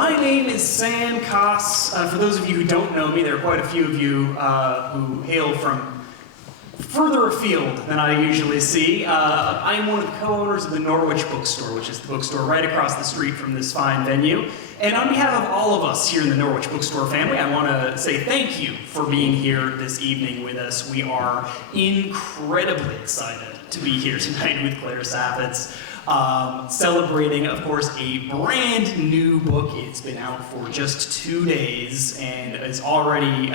My name is Sam Koss. For those of you who don't know me, there are quite a few of you who hail from further afield than I usually see. I am one of the co-owners of the Norwich Bookstore, which is the bookstore right across the street from this fine venue. And on behalf of all of us here in the Norwich Bookstore family, I want to say thank you for being here this evening with us. We are incredibly excited to be here tonight with Claire Saffitz, celebrating, of course, a brand new book. It's been out for just 2 days and is already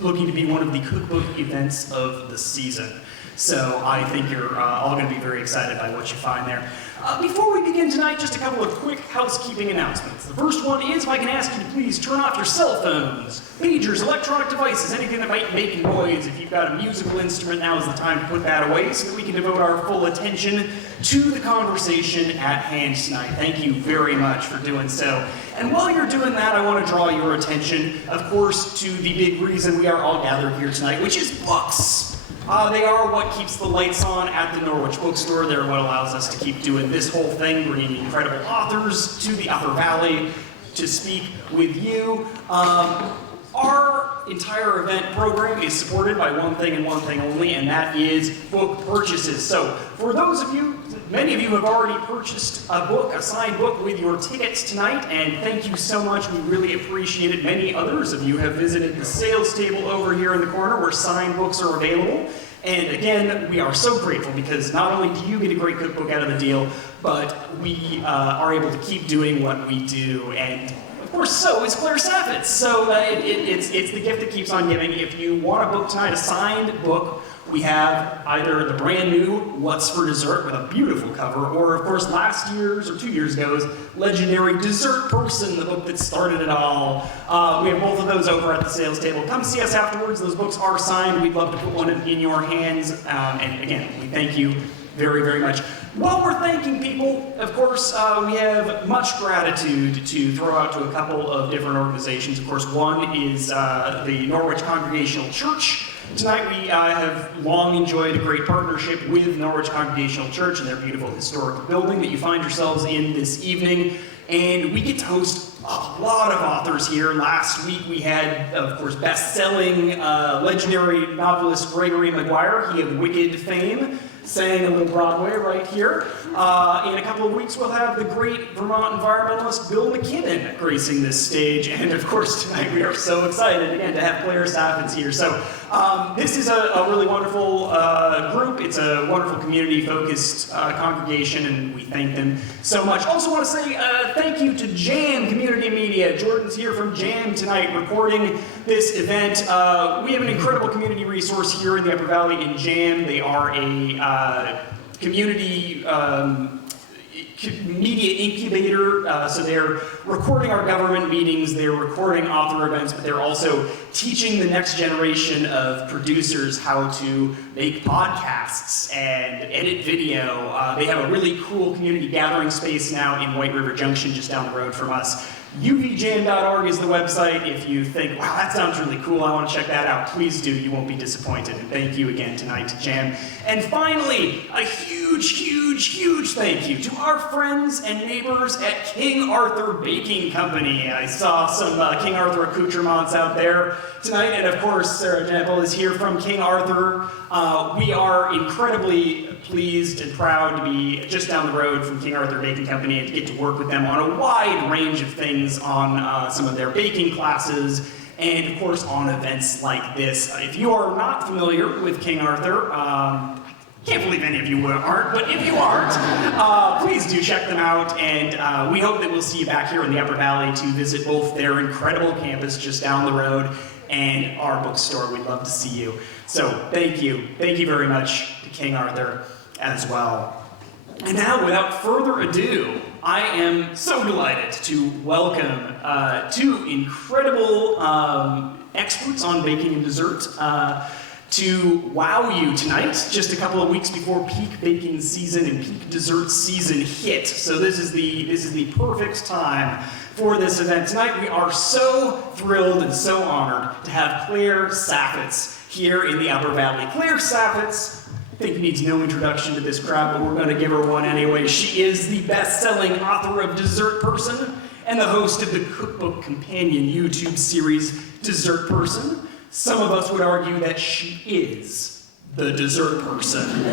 looking to be one of the cookbook events of the season. So I think you're all going to be very excited by what you find there. Before we begin tonight, just a couple of quick housekeeping announcements. The first one is, if I can ask you to please turn off your cell phones, pagers, electronic devices, anything that might make noise. If you've got a musical instrument, now is the time to put that away so that we can devote our full attention to the conversation at hand tonight. Thank you very much for doing so. And while you're doing that, I want to draw your attention, of course, to the big reason we are all gathered here tonight, which is books. They are what keeps the lights on at the Norwich Bookstore. They're what allows us to keep doing this whole thing, bringing incredible authors to the Upper Valley to speak with you. Our entire event program is supported by one thing and one thing only, and that is book purchases. So for those of you, many of you have already purchased a book, a signed book with your tickets tonight, and thank you so much. We really appreciate it. Many others of you have visited the sales table over here in the corner where signed books are available. And again, we are so grateful because not only do you get a great cookbook out of the deal, but we are able to keep doing what we do. And of course, so is Claire Saffitz. So it's the gift that keeps on giving. If you want a book tonight, a signed book, we have either the brand new What's for Dessert with a beautiful cover, or of course last year's or 2 years ago's legendary Dessert Person, the book that started it all. We have both of those over at the sales table. Come see us afterwards. Those books are signed. We'd love to put one in your hands. And again, we thank you very, very much. While we're thanking people, of course, we have much gratitude to throw out to a couple of different organizations. Of course, one is the Norwich Congregational Church. Tonight we have long enjoyed a great partnership with Norwich Congregational Church and their beautiful historic building that you find yourselves in this evening. And we get to host a lot of authors here. Last week we had, of course, best-selling legendary novelist Gregory Maguire. He of Wicked fame, sang a little Broadway right here. In a couple of weeks, we'll have the great Vermont environmentalist Bill McKinnon gracing this stage. And of course, tonight we are so excited again to have Claire Saffitz here. So this is a really wonderful group. It's a wonderful community-focused congregation, and we thank them so much. Also want to say thank you to Jam Community Media. Jordan's here from Jam tonight recording this event. We have an incredible community resource here in the Upper Valley in Jam. They are a community media incubator, so they're recording our government meetings, they're recording author events, but they're also teaching the next generation of producers how to make podcasts and edit video. They have a really cool community gathering space now in White River Junction, just down the road from us. uvjam.org is the website. If you think, wow, that sounds really cool, I want to check that out, please do. You won't be disappointed. And thank you again tonight to Jam. And finally, a huge, huge, huge thank you to our friends and neighbors at King Arthur Baking Company. I saw some King Arthur accoutrements out there tonight, and of course, Sarah Jampel is here from King Arthur. We are incredibly pleased and proud to be just down the road from King Arthur Baking Company and to get to work with them on a wide range of things on some of their baking classes and of course on events like this. If you are not familiar with King Arthur, can't believe any of you aren't, but if you aren't, please do check them out, and we hope that we'll see you back here in the Upper Valley to visit both their incredible campus just down the road and our bookstore. We'd love to see you. So thank you very much to King Arthur as well. And now, without further ado, I am so delighted to welcome two incredible experts on baking and dessert to wow you tonight, just a couple of weeks before peak baking season and peak dessert season hit. So this is the perfect time for this event. Tonight we are so thrilled and so honored to have Claire Saffitz here in the Upper Valley. Claire Saffitz, I think needs no introduction to this crowd, but we're going to give her one anyway. She is the best-selling author of Dessert Person and the host of the Cookbook Companion YouTube series, Dessert Person. Some of us would argue that she is the dessert person.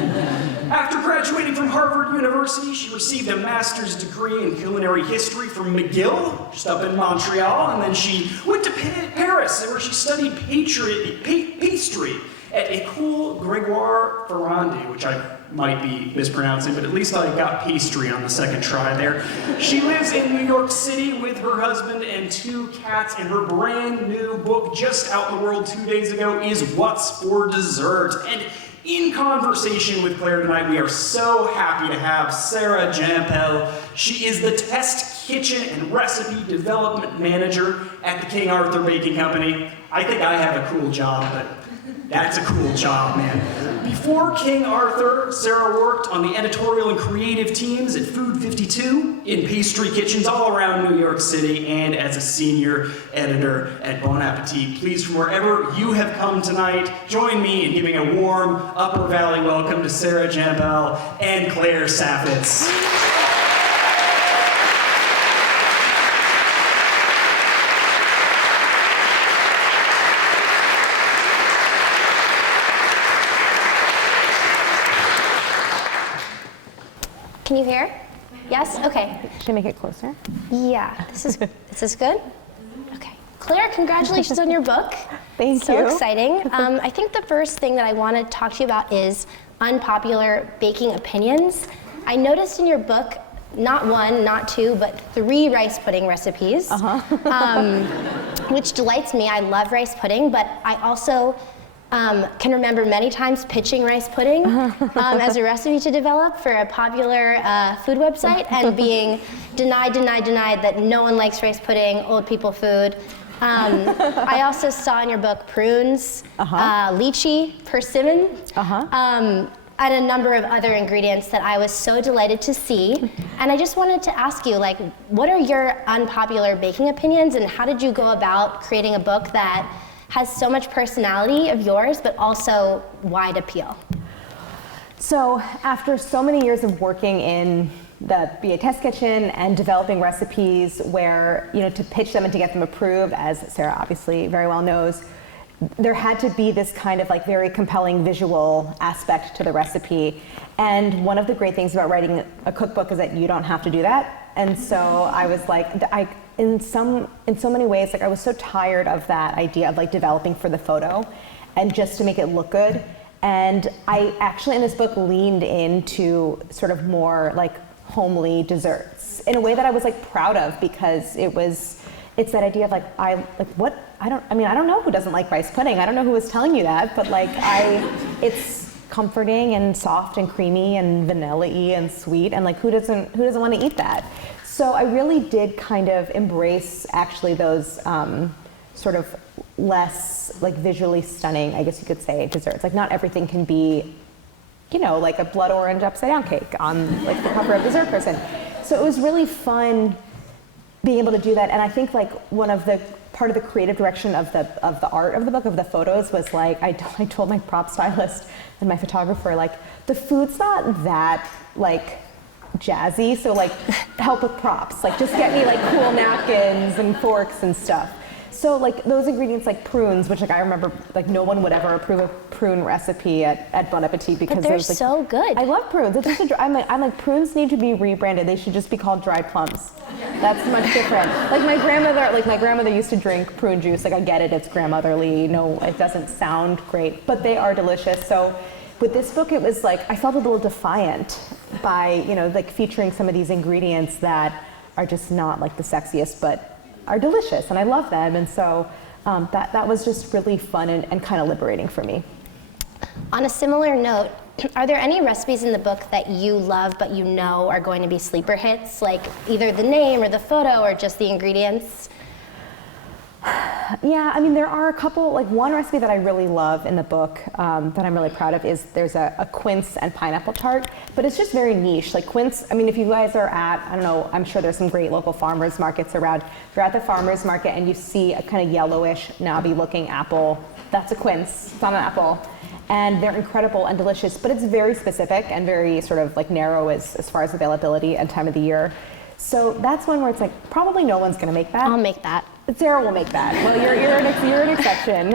After graduating from Harvard University, she received a master's degree in culinary history from McGill, just up in Montreal, and then she went to Paris, where she studied pastry at École Grégoire Ferrandi, which I might be mispronouncing, but at least I got pastry on the second try there. She lives in New York City with her husband and 2 cats, and her brand new book, just out in the world 2 days ago, is What's for Dessert? And in conversation with Claire tonight, we are so happy to have Sarah Jampel. She is the Test Kitchen and Recipe Development Manager at the King Arthur Baking Company. I think I have a cool job, but that's a cool job, man. Before King Arthur, Sarah worked on the editorial and creative teams at Food 52, in pastry kitchens all around New York City, and as a senior editor at Bon Appetit. Please, from wherever you have come tonight, join me in giving a warm Upper Valley welcome to Sarah Jampel and Claire Saffitz. Can you hear? Yes? Okay. Should I make it closer? Yeah. Is this good? Okay. Claire, congratulations on your book. Thank you. So exciting. I think the first thing that I want to talk to you about is unpopular baking opinions. I noticed in your book, not 1, not 2, but 3 rice pudding recipes, which delights me. I love rice pudding, but I also can remember many times pitching rice pudding as a recipe to develop for a popular food website and being denied that no one likes rice pudding, old people food. I also saw in your book prunes, lychee, persimmon, and a number of other ingredients that I was so delighted to see. And I just wanted to ask you, like, what are your unpopular baking opinions, and how did you go about creating a book that has so much personality of yours, but also wide appeal? So after so many years of working in the BA test kitchen and developing recipes where, to pitch them and to get them approved, as Sarah obviously very well knows, there had to be this kind of like very compelling visual aspect to the recipe. And one of the great things about writing a cookbook is that you don't have to do that. And so I was like, in so many ways, like I was so tired of that idea of like developing for the photo and just to make it look good. And I actually in this book leaned into sort of more like homely desserts in a way that I was like proud of, because it's that idea of like, I don't know who doesn't like rice pudding. I don't know who was telling you that, but like it's comforting and soft and creamy and vanilla-y and sweet, and like who doesn't want to eat that? So I really did kind of embrace actually those sort of less like visually stunning, I guess you could say, desserts. Like not everything can be, like a blood orange upside down cake on like the cover of Dessert Person. So it was really fun being able to do that. And I think like part of the creative direction of the art of the book, of the photos, was like I told my prop stylist and my photographer, like, the food's not that like jazzy, so like help with props, like just get me like cool napkins and forks and stuff. So like those ingredients, like prunes, which like I remember like no one would ever approve a prune recipe at Bon Appetit because but they're like, so good. I love prunes. It's just I'm like prunes need to be rebranded. They should just be called dried plums. That's much different. Like my grandmother used to drink prune juice. Like I get it, it's grandmotherly. No, it doesn't sound great, but they are delicious. So with this book, it was like I felt a little defiant by like featuring some of these ingredients that are just not like the sexiest, but are delicious, and I love them. And so that was just really fun and kind of liberating for me. On a similar note, are there any recipes in the book that you love but are going to be sleeper hits, like either the name or the photo or just the ingredients? Yeah, I mean, there are a couple, like one recipe that I really love in the book that I'm really proud of is there's a quince and pineapple tart, but it's just very niche. Like quince, I mean, if you guys are at, I don't know, I'm sure there's some great local farmers markets around. If you're at the farmers market and you see a kind of yellowish, knobby looking apple, that's a quince, it's not an apple. And they're incredible and delicious, but it's very specific and very sort of like narrow as far as availability and time of the year. So that's one where it's like, probably no one's gonna make that. I'll make that. Sarah will make that. Well, you're an exception.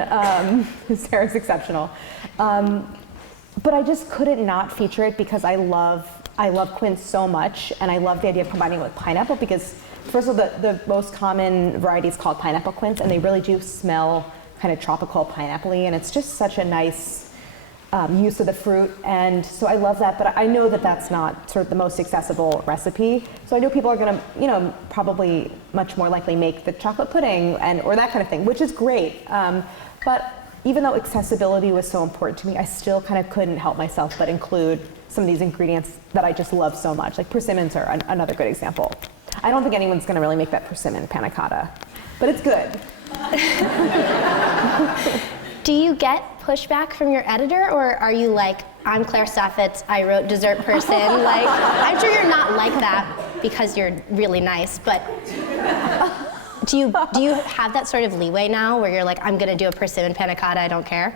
Sarah's exceptional. But I just couldn't not feature it because I love quince so much, and I love the idea of combining it with pineapple because, first of all, the most common variety is called pineapple quince, and they really do smell kind of tropical pineapple-y, and it's just such a nice use of the fruit, and so I love that, but I know that that's not sort of the most accessible recipe. So I know people are gonna, probably much more likely make the chocolate pudding or that kind of thing, which is great. But even though accessibility was so important to me, I still kind of couldn't help myself but include some of these ingredients that I just love so much. Like persimmons are another good example. I don't think anyone's gonna really make that persimmon panna cotta, but it's good. Do you get pushback from your editor, or are you like, I'm Claire Saffitz, I wrote Dessert Person? Like, I'm sure you're not like that because you're really nice, but do you have that sort of leeway now where you're like, I'm gonna do a persimmon panna cotta, I don't care?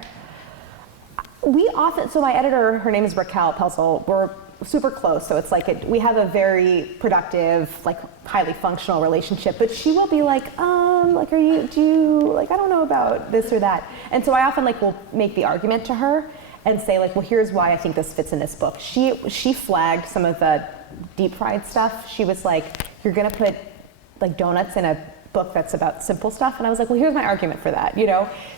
So my editor, her name is Raquel Pelzel, we're super close, so it's like we have a very productive, like highly functional relationship, but she will be like, I don't know about this or that. And so I often will make the argument to her and say well, here's why I think this fits in this book. She flagged some of the deep fried stuff. She was like, you're gonna put donuts in a book that's about simple stuff. And I was like, well, here's my argument for that,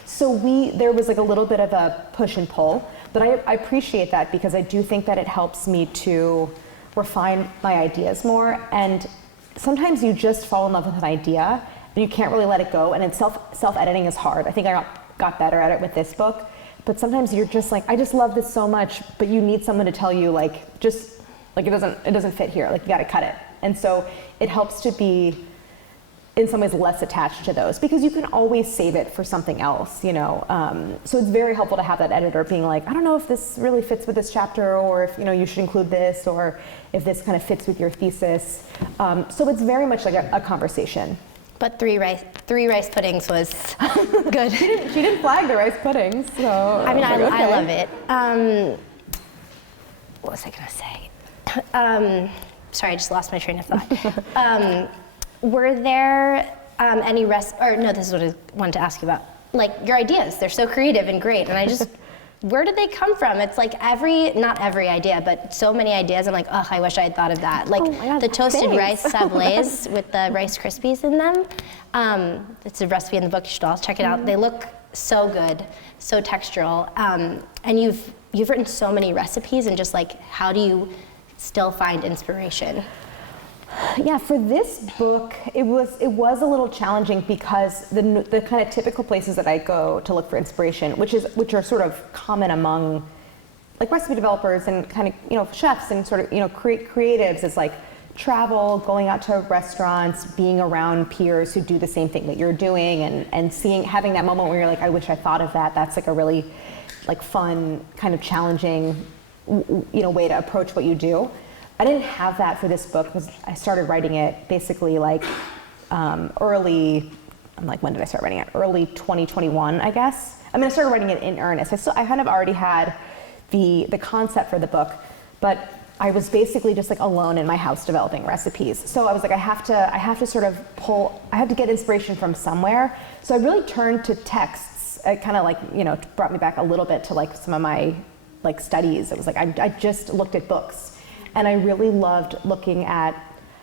So there was a little bit of a push and pull, but I appreciate that because I do think that it helps me to refine my ideas more. And sometimes you just fall in love with an idea and you can't really let it go. And it's self-editing is hard. I think I got better at it with this book, but sometimes you're just like, I just love this so much, but you need someone to tell you it doesn't fit here. You gotta cut it. And so it helps to be in some ways less attached to those because you can always save it for something else, So it's very helpful to have that editor being like, I don't know if this really fits with this chapter, or if you should include this, or if this kind of fits with your thesis. So it's very much like a conversation. But three rice puddings was good. She didn't flag the rice puddings, so. I mean, okay. I love it. What was I gonna say? Sorry, I just lost my train of thought. Were there any this is what I wanted to ask you about. Your ideas, they're so creative and great, and where did they come from? It's not every idea, but so many ideas. I'm like, oh, I wish I had thought of that. The toasted rice sablés with the Rice Krispies in them. It's a recipe in the book, you should all check it out. They look so good, so textural. And you've written so many recipes, and just how do you still find inspiration? Yeah, for this book, it was a little challenging because the kind of typical places that I go to look for inspiration, which are sort of common among recipe developers and kind of chefs and sort of creatives, is travel, going out to restaurants, being around peers who do the same thing that you're doing, and having that moment where you're like, I wish I thought of that. That's a really fun, kind of challenging way to approach what you do. I didn't have that for this book because I started writing it basically early, when did I start writing it? Early 2021, I guess. I started writing it in earnest. I kind of already had the concept for the book, but I was basically just alone in my house developing recipes. So I was I have to get inspiration from somewhere. So I really turned to texts. It kind of brought me back a little bit to some of my studies. It was I just looked at books. And I really loved looking at,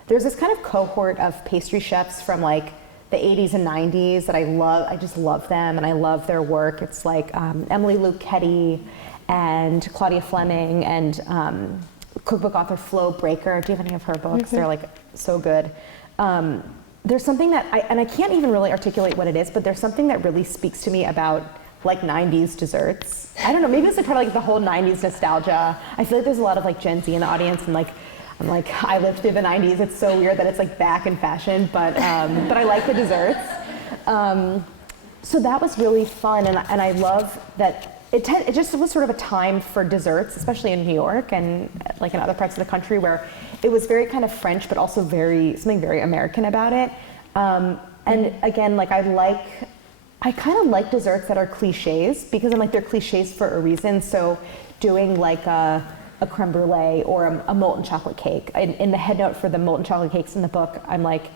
there's this kind of cohort of pastry chefs from the 80s and 90s that I just love them, and I love their work. It's Emily Lou Ketty and Claudia Fleming and cookbook author Flo Breaker. Do you have any of her books? Mm-hmm. They're so good. There's something that, I can't even really articulate what it is, but there's something that really speaks to me about 90s desserts. I don't know, maybe it's part of the whole 90s nostalgia. I feel there's a lot of Gen Z in the audience, and I lived through the 90s. It's so weird that it's back in fashion, but I like the desserts. So that was really fun, and I love that it just was sort of a time for desserts, especially in New York and in other parts of the country, where it was very kind of French, but also something very American about it. And again, I kind of like desserts that are cliches because they're cliches for a reason. So doing a a creme brulee or a molten chocolate cake. In the head note for the molten chocolate cakes in the book, I'm like,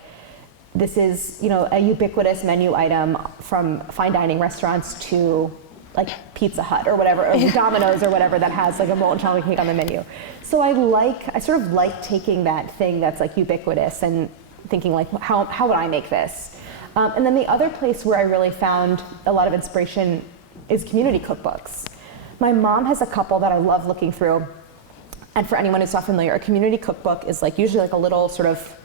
this is, you know, a ubiquitous menu item from fine dining restaurants to like Pizza Hut or whatever, or Domino's or whatever that has like a molten chocolate cake on the menu. So I sort of like taking that thing that's like ubiquitous and thinking like, how would I make this? And then the other place where I really found a lot of inspiration is community cookbooks. My mom has a couple that I love looking through. And for anyone who's not familiar, a community cookbook is like usually like a little sort of,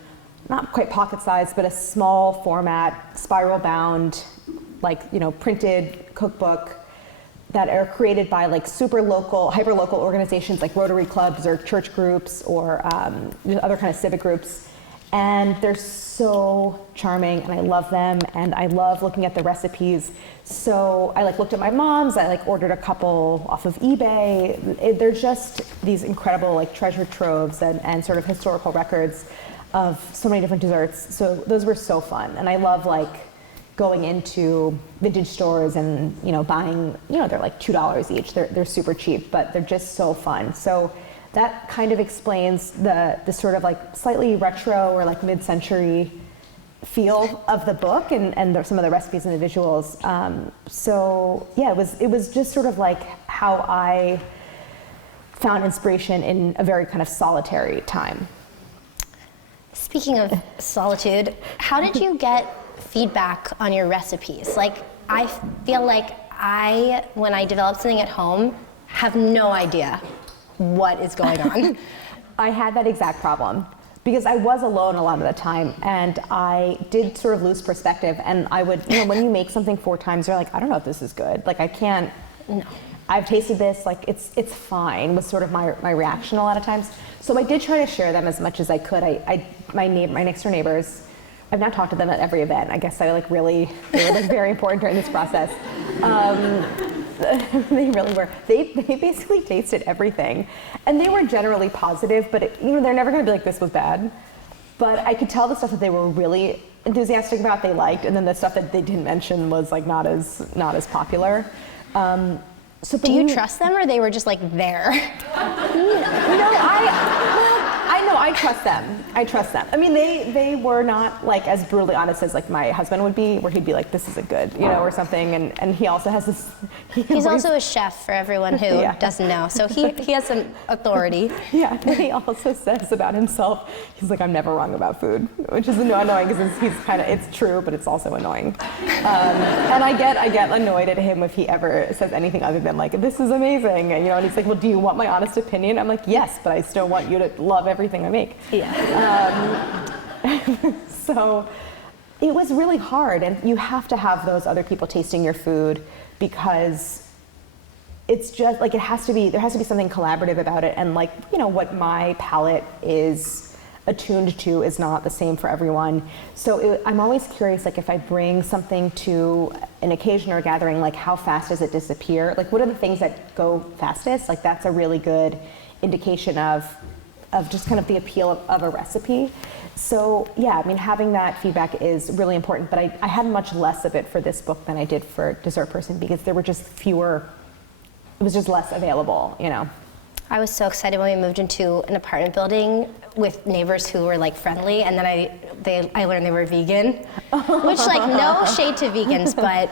not quite pocket sized, but a small format, spiral bound, like, you know, printed cookbook that are created by like super local, hyper local organizations like Rotary clubs or church groups or other kind of civic groups. And they're so charming and I love them and I love looking at the recipes. So I like looked at my mom's, I like ordered a couple off of eBay. They're just these incredible like treasure troves and sort of historical records of so many different desserts. So those were so fun. And I love like going into vintage stores and, you know, buying, you know, they're like $2 each. They're super cheap, but they're just so fun. So that kind of explains the sort of like slightly retro or like mid-century feel of the book and some of the recipes and the visuals. So yeah, it was just sort of like how I found inspiration in a very kind of solitary time. Speaking of solitude, how did you get feedback on your recipes? Like, I feel like when I develop something at home, have no idea what is going on. I had that exact problem because I was alone a lot of the time and I did sort of lose perspective and I would, you know, when you make something 4 times, you're like, I don't know if this is good. Like I can't, no. I've tasted this, like it's fine was sort of my reaction a lot of times. So I did try to share them as much as I could. My next door neighbors, I've now talked to them at every event. I guess they were like very important during this process. They really were. They basically tasted everything, and they were generally positive. But you know, they're never going to be like this was bad. But I could tell the stuff that they were really enthusiastic about, they liked, and then the stuff that they didn't mention was like not as popular. So do you trust them, or they were just like there? I trust them. I trust them. I mean, they were not like as brutally honest as like my husband would be, where he'd be like, "This isn't good," you know, or something. And he also has this. He's also a chef for everyone who doesn't know, so he has some authority. Yeah, and he also says about himself, he's like, "I'm never wrong about food," which is annoying because he's kind of, it's true, but it's also annoying. And I get annoyed at him if he ever says anything other than like, "This is amazing," and you know, and he's like, "Well, do you want my honest opinion?" I'm like, "Yes, but I still want you to love everything I make." Yeah. So it was really hard, and you have to have those other people tasting your food because it's just like there has to be something collaborative about it, and like, you know, what my palate is attuned to is not the same for everyone. So I'm always curious, like if I bring something to an occasion or a gathering, like how fast does it disappear? Like what are the things that go fastest? Like that's a really good indication of just kind of the appeal of a recipe. So yeah, I mean, having that feedback is really important, but I had much less of it for this book than I did for Dessert Person because there were just fewer, it was just less available, you know. I was so excited when we moved into an apartment building with neighbors who were like friendly, and then I learned they were vegan, which like no shade to vegans, but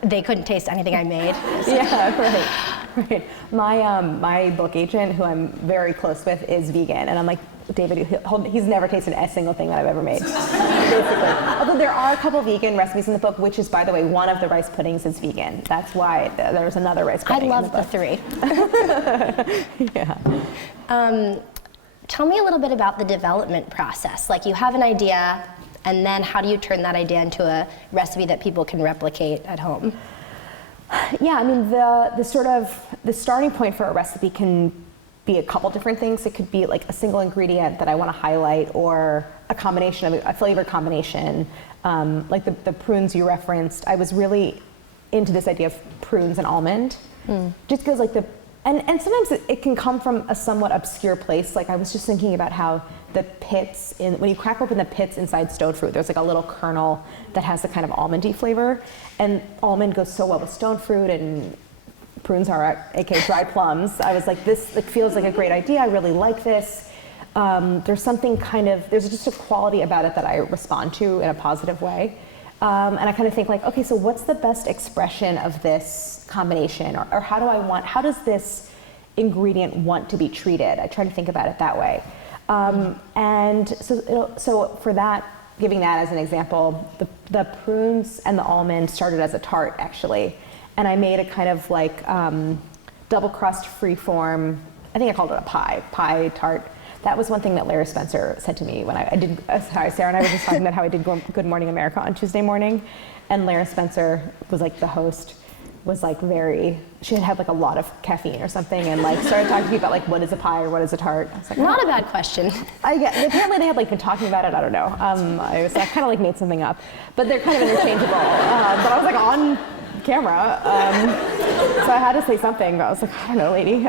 they couldn't taste anything I made. So. Yeah, right. My book agent, who I'm very close with, is vegan, and I'm like, David, he's never tasted a single thing that I've ever made, basically. Although there are a couple vegan recipes in the book, which is, by the way, one of the rice puddings is vegan. That's why there's another rice pudding. I love the 3. Yeah. Tell me a little bit about the development process. Like you have an idea, and then how do you turn that idea into a recipe that people can replicate at home? Yeah, I mean, the starting point for a recipe can be a couple different things. It could be like a single ingredient that I want to highlight, or a combination of a flavor combination. Like the prunes you referenced, I was really into this idea of prunes and almond, just because like and sometimes it can come from a somewhat obscure place. Like I was just thinking about how the pits when you crack open the pits inside stone fruit, there's like a little kernel that has the kind of almondy flavor, and almond goes so well with stone fruit and prunes are, aka dried plums. I was like, this feels like a great idea. I really like this. There's something there's just a quality about it that I respond to in a positive way. And I kind of think like, okay, so what's the best expression of this combination? Or how does this ingredient want to be treated? I try to think about it that way. And so for that, giving that as an example, the prunes and the almond started as a tart actually. And I made a kind of like double crust freeform, I think I called it a pie tart. That was one thing that Larry Spencer said to me when I did, sorry, Sarah and I were just talking about how I did Good Morning America on Tuesday morning. And Larry Spencer was like the host, was like she had like a lot of caffeine or something and like started talking to me about like what is a pie or what is a tart. I was like, not a bad question. Apparently they had like been talking about it, I don't know. I kind of like made something up, but they're kind of interchangeable. But I was like on camera, so I had to say something, but I was like, I don't know, lady.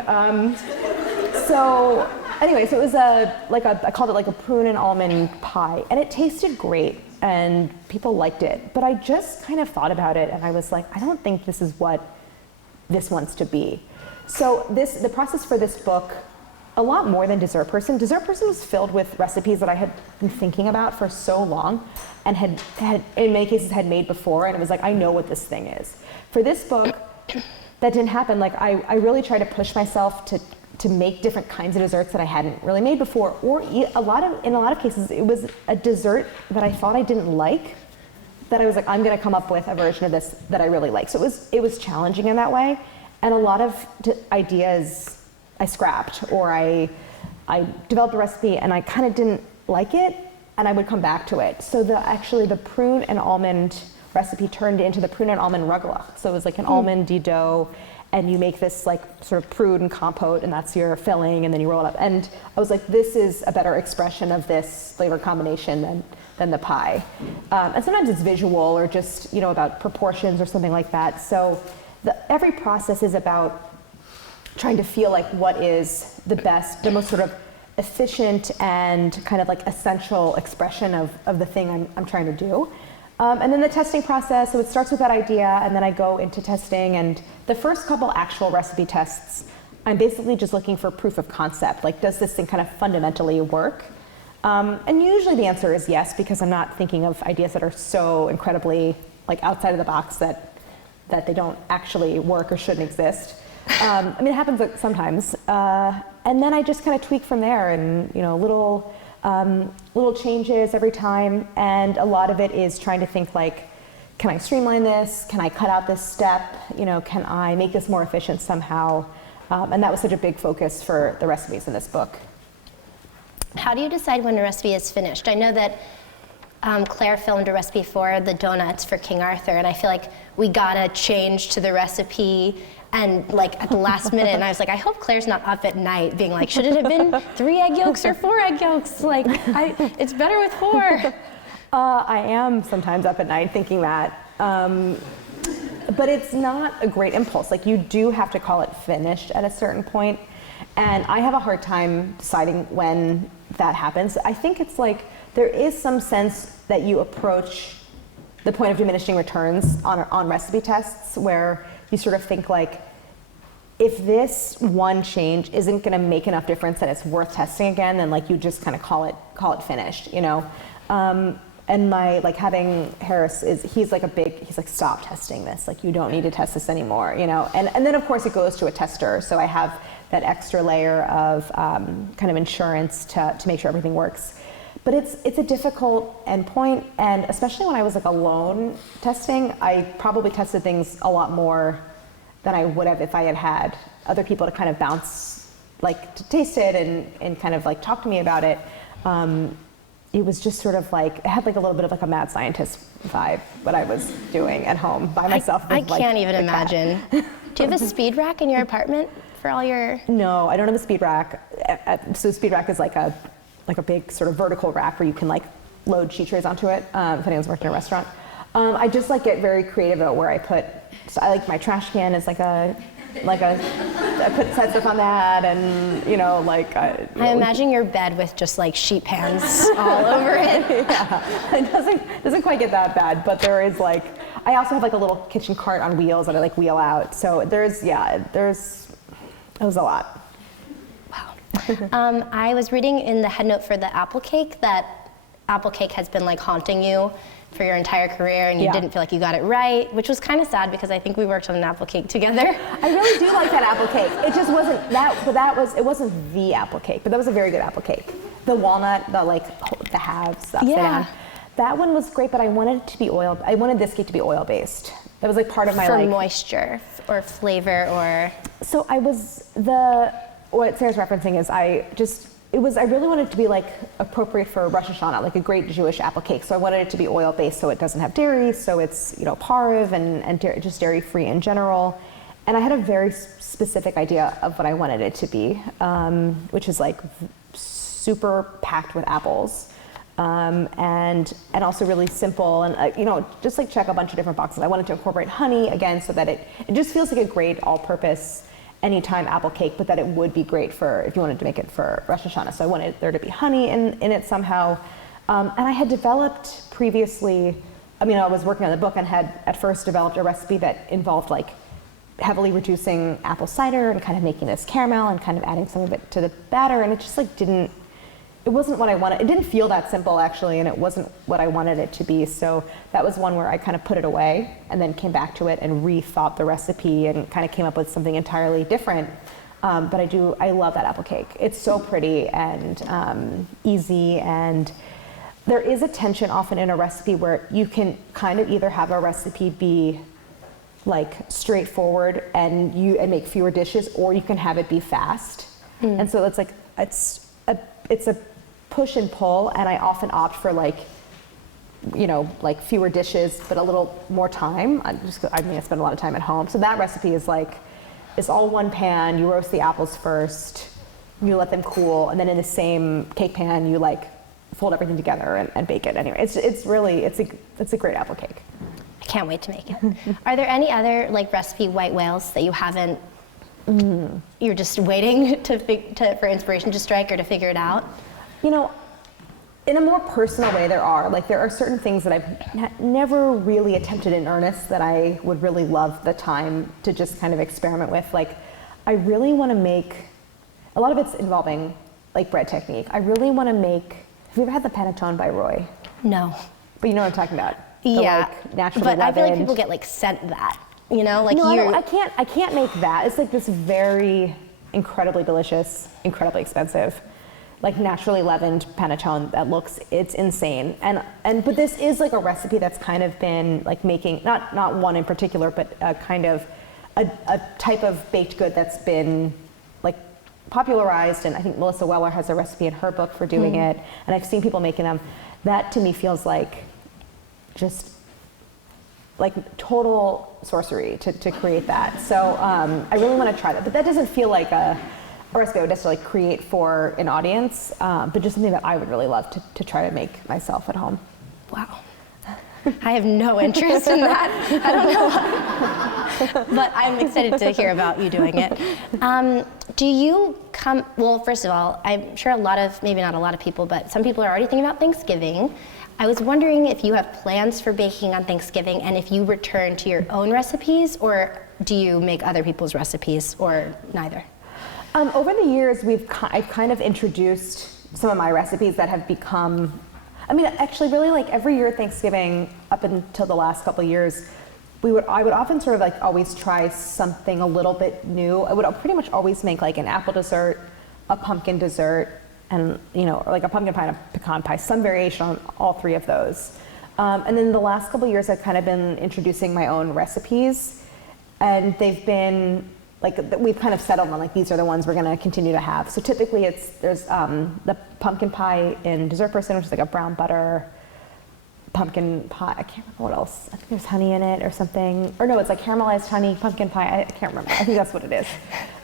So anyway, so it was I called it like a prune and almond pie, and it tasted great, and people liked it. But I just kind of thought about it, and I was like, I don't think this is what this wants to be. So the process for this book, a lot more than Dessert Person. Dessert Person was filled with recipes that I had been thinking about for so long, and had in many cases had made before, and it was like, I know what this thing is. For this book, that didn't happen. Like I really tried to push myself to make different kinds of desserts that I hadn't really made before, or in a lot of cases, it was a dessert that I thought I didn't like, that I was like, I'm gonna come up with a version of this that I really like. So it was challenging in that way, and a lot of ideas I scrapped, or I developed a recipe and I kind of didn't like it, and I would come back to it. So the prune and almond recipe turned into the prune and almond rugelach. So it was like an almondy dough, and you make this like sort of prune compote, and that's your filling, and then you roll it up. And I was like, this is a better expression of this flavor combination than the pie. And sometimes it's visual or just about proportions or something like that. So every process is about trying to feel like what is the best, the most sort of efficient and kind of like essential expression of the thing I'm trying to do. And then the testing process, so it starts with that idea, and then I go into testing, and the first couple actual recipe tests, I'm basically just looking for proof of concept, like does this thing kind of fundamentally work? And usually the answer is yes, because I'm not thinking of ideas that are so incredibly like outside of the box that they don't actually work or shouldn't exist. I mean, it happens sometimes. And then I just kind of tweak from there, and little changes every time, and a lot of it is trying to think like, can I streamline this? Can I cut out this step? Can I make this more efficient somehow? And that was such a big focus for the recipes in this book. How do you decide when a recipe is finished? I know that Claire filmed a recipe for the donuts for King Arthur, and I feel like we gotta change to the recipe and like at the last minute, and I was like, I hope Claire's not up at night being like, should it have been 3 egg yolks or 4 egg yolks? Like, it's better with 4. I am sometimes up at night thinking that, but it's not a great impulse. Like, you do have to call it finished at a certain point, and I have a hard time deciding when that happens. I think it's like, there is some sense that you approach the point of diminishing returns on recipe tests, where you sort of think like, if this one change isn't going to make enough difference that it's worth testing again, then like you just kind of call it finished, And my having Harris he's like stop testing this, like you don't need to test this anymore, And then of course it goes to a tester, so I have that extra layer of kind of insurance to make sure everything works. But it's a difficult endpoint, and especially when I was like alone testing, I probably tested things a lot more than I would have if I had other people to kind of bounce, like to taste it and kind of like talk to me about it. It was just sort of like, it had like a little bit of like a mad scientist vibe, what I was doing at home by myself. I can't even imagine. Do you have a speed rack in your apartment for all your? No, I don't have a speed rack. So speed rack is like a big sort of vertical rack where you can like load sheet trays onto it, if anyone's working in a restaurant. I just like get very creative about where I put, so I like my trash can is I put set stuff on that, and I imagine your bed with just like sheet pans all over it. Yeah, it doesn't quite get that bad, but there is like, I also have like a little kitchen cart on wheels that I like wheel out. So it was a lot. I was reading in the headnote for the apple cake that apple cake has been like haunting you for your entire career, and you didn't feel like you got it right, which was kind of sad because I think we worked on an apple cake together. I really do like that apple cake. It just wasn't that, but it wasn't the apple cake, but that was a very good apple cake. The walnut, the halves, the upside down. That one was great, but I wanted it to be I wanted this cake to be oil based. That was like part of my for moisture or flavor or. So what Sarah's referencing is I really wanted it to be like appropriate for Rosh Hashanah, like a great Jewish apple cake. So I wanted it to be oil based, so it doesn't have dairy, so it's parve and just dairy free in general. And I had a very specific idea of what I wanted it to be, which is like super packed with apples, and also really simple and just like check a bunch of different boxes. I wanted to incorporate honey again, so that it just feels like a great all-purpose anytime apple cake, but that it would be great for if you wanted to make it for Rosh Hashanah. So I wanted there to be honey in it somehow. And I had developed previously, I was working on the book and had at first developed a recipe that involved like heavily reducing apple cider and kind of making this caramel and kind of adding some of it to the batter, and it just like it wasn't what I wanted. It didn't feel that simple actually, and it wasn't what I wanted it to be. So that was one where I kind of put it away and then came back to it and rethought the recipe and kind of came up with something entirely different. But I love that apple cake. It's so pretty and easy, and there is a tension often in a recipe where you can kind of either have a recipe be like straightforward and make fewer dishes, or you can have it be fast. And so it's like it's a push and pull, and I often opt for like fewer dishes but a little more time. I spend a lot of time at home, so that recipe is like it's all one pan. You roast the apples first, you let them cool, and then in the same cake pan you like fold everything together and bake it. Anyway, it's a great apple cake. I can't wait to make it. Are there any other like recipe white whales that you haven't? You're just waiting for inspiration to strike or to figure it out? In a more personal way, there are certain things that I've never really attempted in earnest that I would really love the time to just kind of experiment with. Like, I really want to make, a lot of it's involving like bread technique. I really want to make, have you ever had the panettone by Roy? No. But you know what I'm talking about? Yeah, naturally but I feel like leavened. people get like sent that, I can't make that. It's like this very incredibly delicious, incredibly expensive, like naturally leavened panettone it's insane. But this is like a recipe that's kind of been like making, not one in particular, but kind of a type of baked good that's been like popularized, and I think Melissa Weller has a recipe in her book for doing it, and I've seen people making them. That to me feels like just like total sorcery to create that. So I really want to try that, but that doesn't feel like a recipe I would necessarily create for an audience, but just something that I would really love to try to make myself at home. Wow. I have no interest in that. I don't know. But I'm excited to hear about you doing it. Well, first of all, I'm sure maybe not a lot of people, but some people are already thinking about Thanksgiving. I was wondering if you have plans for baking on Thanksgiving, and if you return to your own recipes, or do you make other people's recipes, or neither? Over the years, I've kind of introduced some of my recipes that have become, actually really like every year at Thanksgiving up until the last couple of years, I would often sort of like always try something a little bit new. I would pretty much always make like an apple dessert, a pumpkin dessert, and like a pumpkin pie and a pecan pie, some variation on all three of those. And then the last couple of years, I've kind of been introducing my own recipes, and they've been like, we've kind of settled on like, these are the ones we're going to continue to have. So typically there's the pumpkin pie in dessert person, which is like a brown butter pumpkin pie. I can't remember what else. I think there's honey in it or something. Or no, it's like caramelized honey pumpkin pie. I can't remember. I think that's what it is.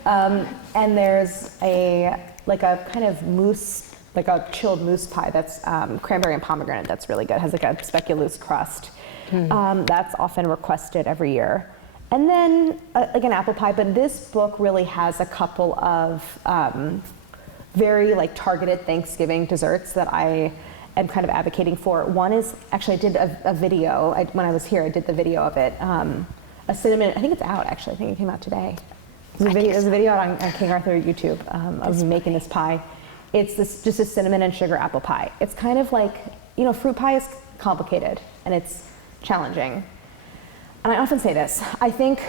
And there's a kind of mousse, like a chilled mousse pie that's cranberry and pomegranate. That's really good. It has like a speculoos crust. That's often requested every year. And then like an apple pie, but this book really has a couple of very like targeted Thanksgiving desserts that I and kind of advocating for. One is, actually I did a video, when I was here, I did the video of it. A cinnamon, I think it's out actually, I think it came out today. There's a video out on King Arthur YouTube of me making this pie. It's just a cinnamon and sugar apple pie. It's kind of like, fruit pie is complicated and it's challenging. And I often say this, I think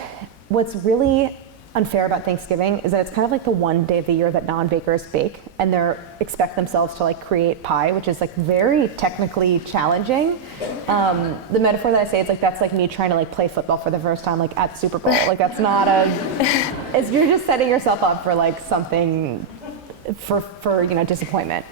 what's really unfair about Thanksgiving is that it's kind of like the one day of the year that non-bakers bake and they expect themselves to like create pie, which is like very technically challenging. The metaphor that I say, it's like that's like me trying to like play football for the first time like at the Super Bowl. Like that's not you're just setting yourself up for like something for disappointment.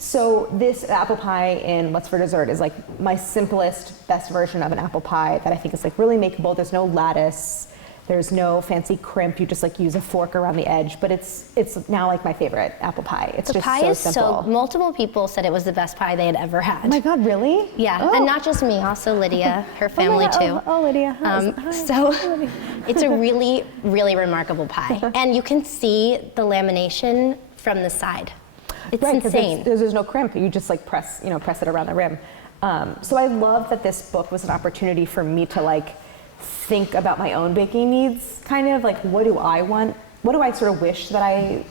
So this apple pie in What's for Dessert is like my simplest, best version of an apple pie that I think is like really makeable. There's no lattice. There's no fancy crimp. You just like use a fork around the edge, but it's now like my favorite apple pie. It's just pie so is simple. so, multiple people said it was the best pie they had ever had. Oh my God, really? Yeah, Oh. and not just me, also Lydia, her family Oh my too. God. Oh, Lydia. Hi. So Lydia. it's a really, really remarkable pie. And you can see the lamination from the side. It's Right, 'cause insane. there's no crimp. You just like press it around the rim. So I love that this book was an opportunity for me to like think about my own baking needs, kind of like what do I want? What do I sort of wish that I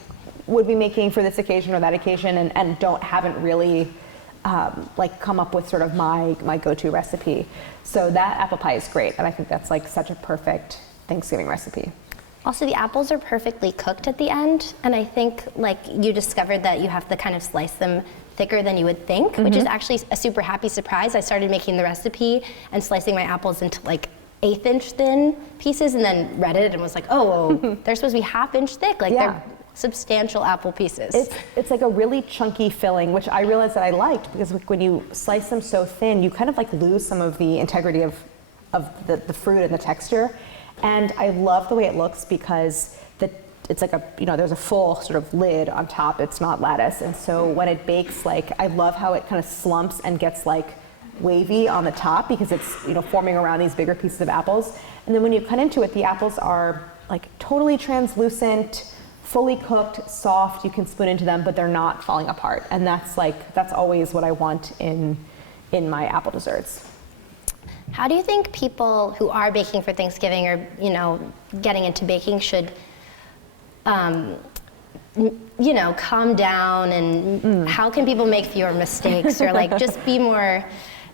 would be making for this occasion or that occasion, and haven't really like come up with sort of my go-to recipe. So that apple pie is great, and I think that's like such a perfect Thanksgiving recipe. Also, the apples are perfectly cooked at the end, and I think like you discovered that you have to kind of slice them thicker than you would think, which is actually a super happy surprise. I started making the recipe and slicing my apples into like 1/8 inch thin pieces, and then read it and was like, oh, they're supposed to be 1/2 inch thick. Like they're substantial apple pieces. It's like a really chunky filling, which I realized that I liked, because when you slice them so thin, you kind of like lose some of the integrity of the fruit and the texture. And I love the way it looks because it's like there's a full sort of lid on top. It's not lattice. And so when it bakes, like, I love how it kind of slumps and gets like wavy on the top because it's, forming around these bigger pieces of apples. And then when you cut into it, the apples are like totally translucent, fully cooked, soft. You can spoon into them, but they're not falling apart. And that's always what I want in my apple desserts. How do you think people who are baking for Thanksgiving or, getting into baking should, calm down, and how can people make fewer mistakes or like just be more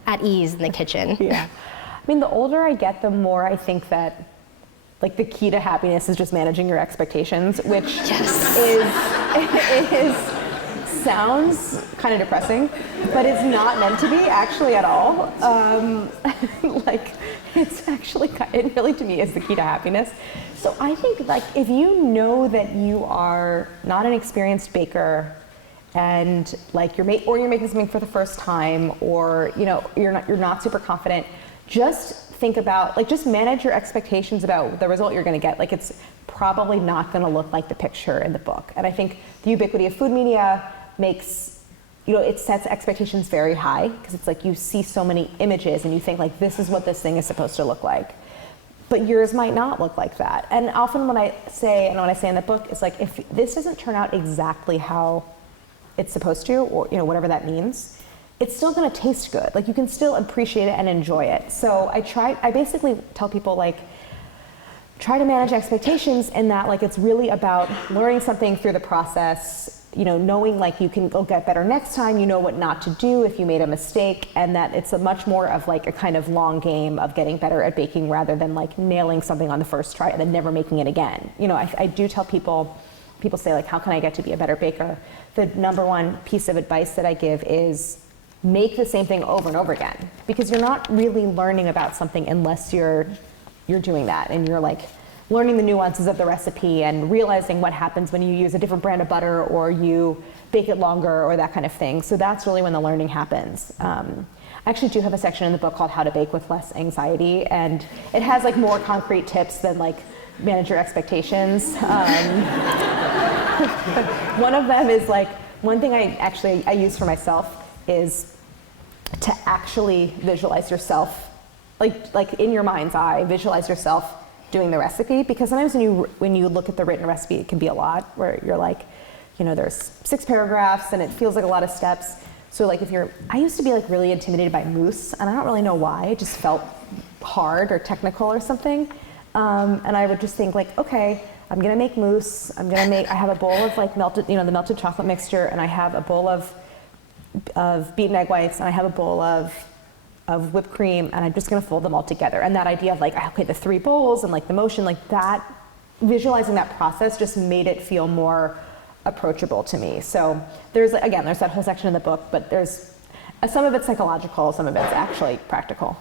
at ease in the kitchen? Yeah. I mean, the older I get, the more I think that like the key to happiness is just managing your expectations, which sounds kind of depressing, but it's not meant to be actually at all. It really to me is the key to happiness. So I think like if you know that you are not an experienced baker and like you're making something for the first time, or you're not super confident, just think about just manage your expectations about the result you're going to get. Like it's probably not going to look like the picture in the book. And I think the ubiquity of food media makes, it sets expectations very high, because it's like you see so many images and you think like this is what this thing is supposed to look like. But yours might not look like that. And often when I say in the book, it's like if this doesn't turn out exactly how it's supposed to, or whatever that means, it's still going to taste good. Like you can still appreciate it and enjoy it. So I basically tell people like try to manage expectations in that like it's really about learning something through the process, knowing like you'll get better next time, what not to do if you made a mistake, and that it's a much more of like a kind of long game of getting better at baking rather than like nailing something on the first try and then never making it again. I do tell people say like, how can I get to be a better baker? The number one piece of advice that I give is make the same thing over and over again, because you're not really learning about something unless you're doing that and you're like learning the nuances of the recipe and realizing what happens when you use a different brand of butter or you bake it longer or that kind of thing. So that's really when the learning happens. I actually do have a section in the book called How to Bake with Less Anxiety, and it has like more concrete tips than like manage your expectations. One of them is like, one thing I use for myself is to actually visualize yourself, like in your mind's eye, visualize yourself doing the recipe, because sometimes when you look at the written recipe, it can be a lot, where you're like, there's 6 paragraphs and it feels like a lot of steps. So like I used to be like really intimidated by mousse, and I don't really know why. It just felt hard or technical or something. And I would just think like, okay, I'm gonna make mousse. I have a bowl of like melted, the melted chocolate mixture, and I have a bowl of beaten egg whites, and I have a bowl of whipped cream, and I'm just gonna fold them all together. And that idea of like, okay, the 3 bowls and like the motion, like that, visualizing that process just made it feel more approachable to me. So there's that whole section in the book, but there's some of it's psychological, some of it's actually practical.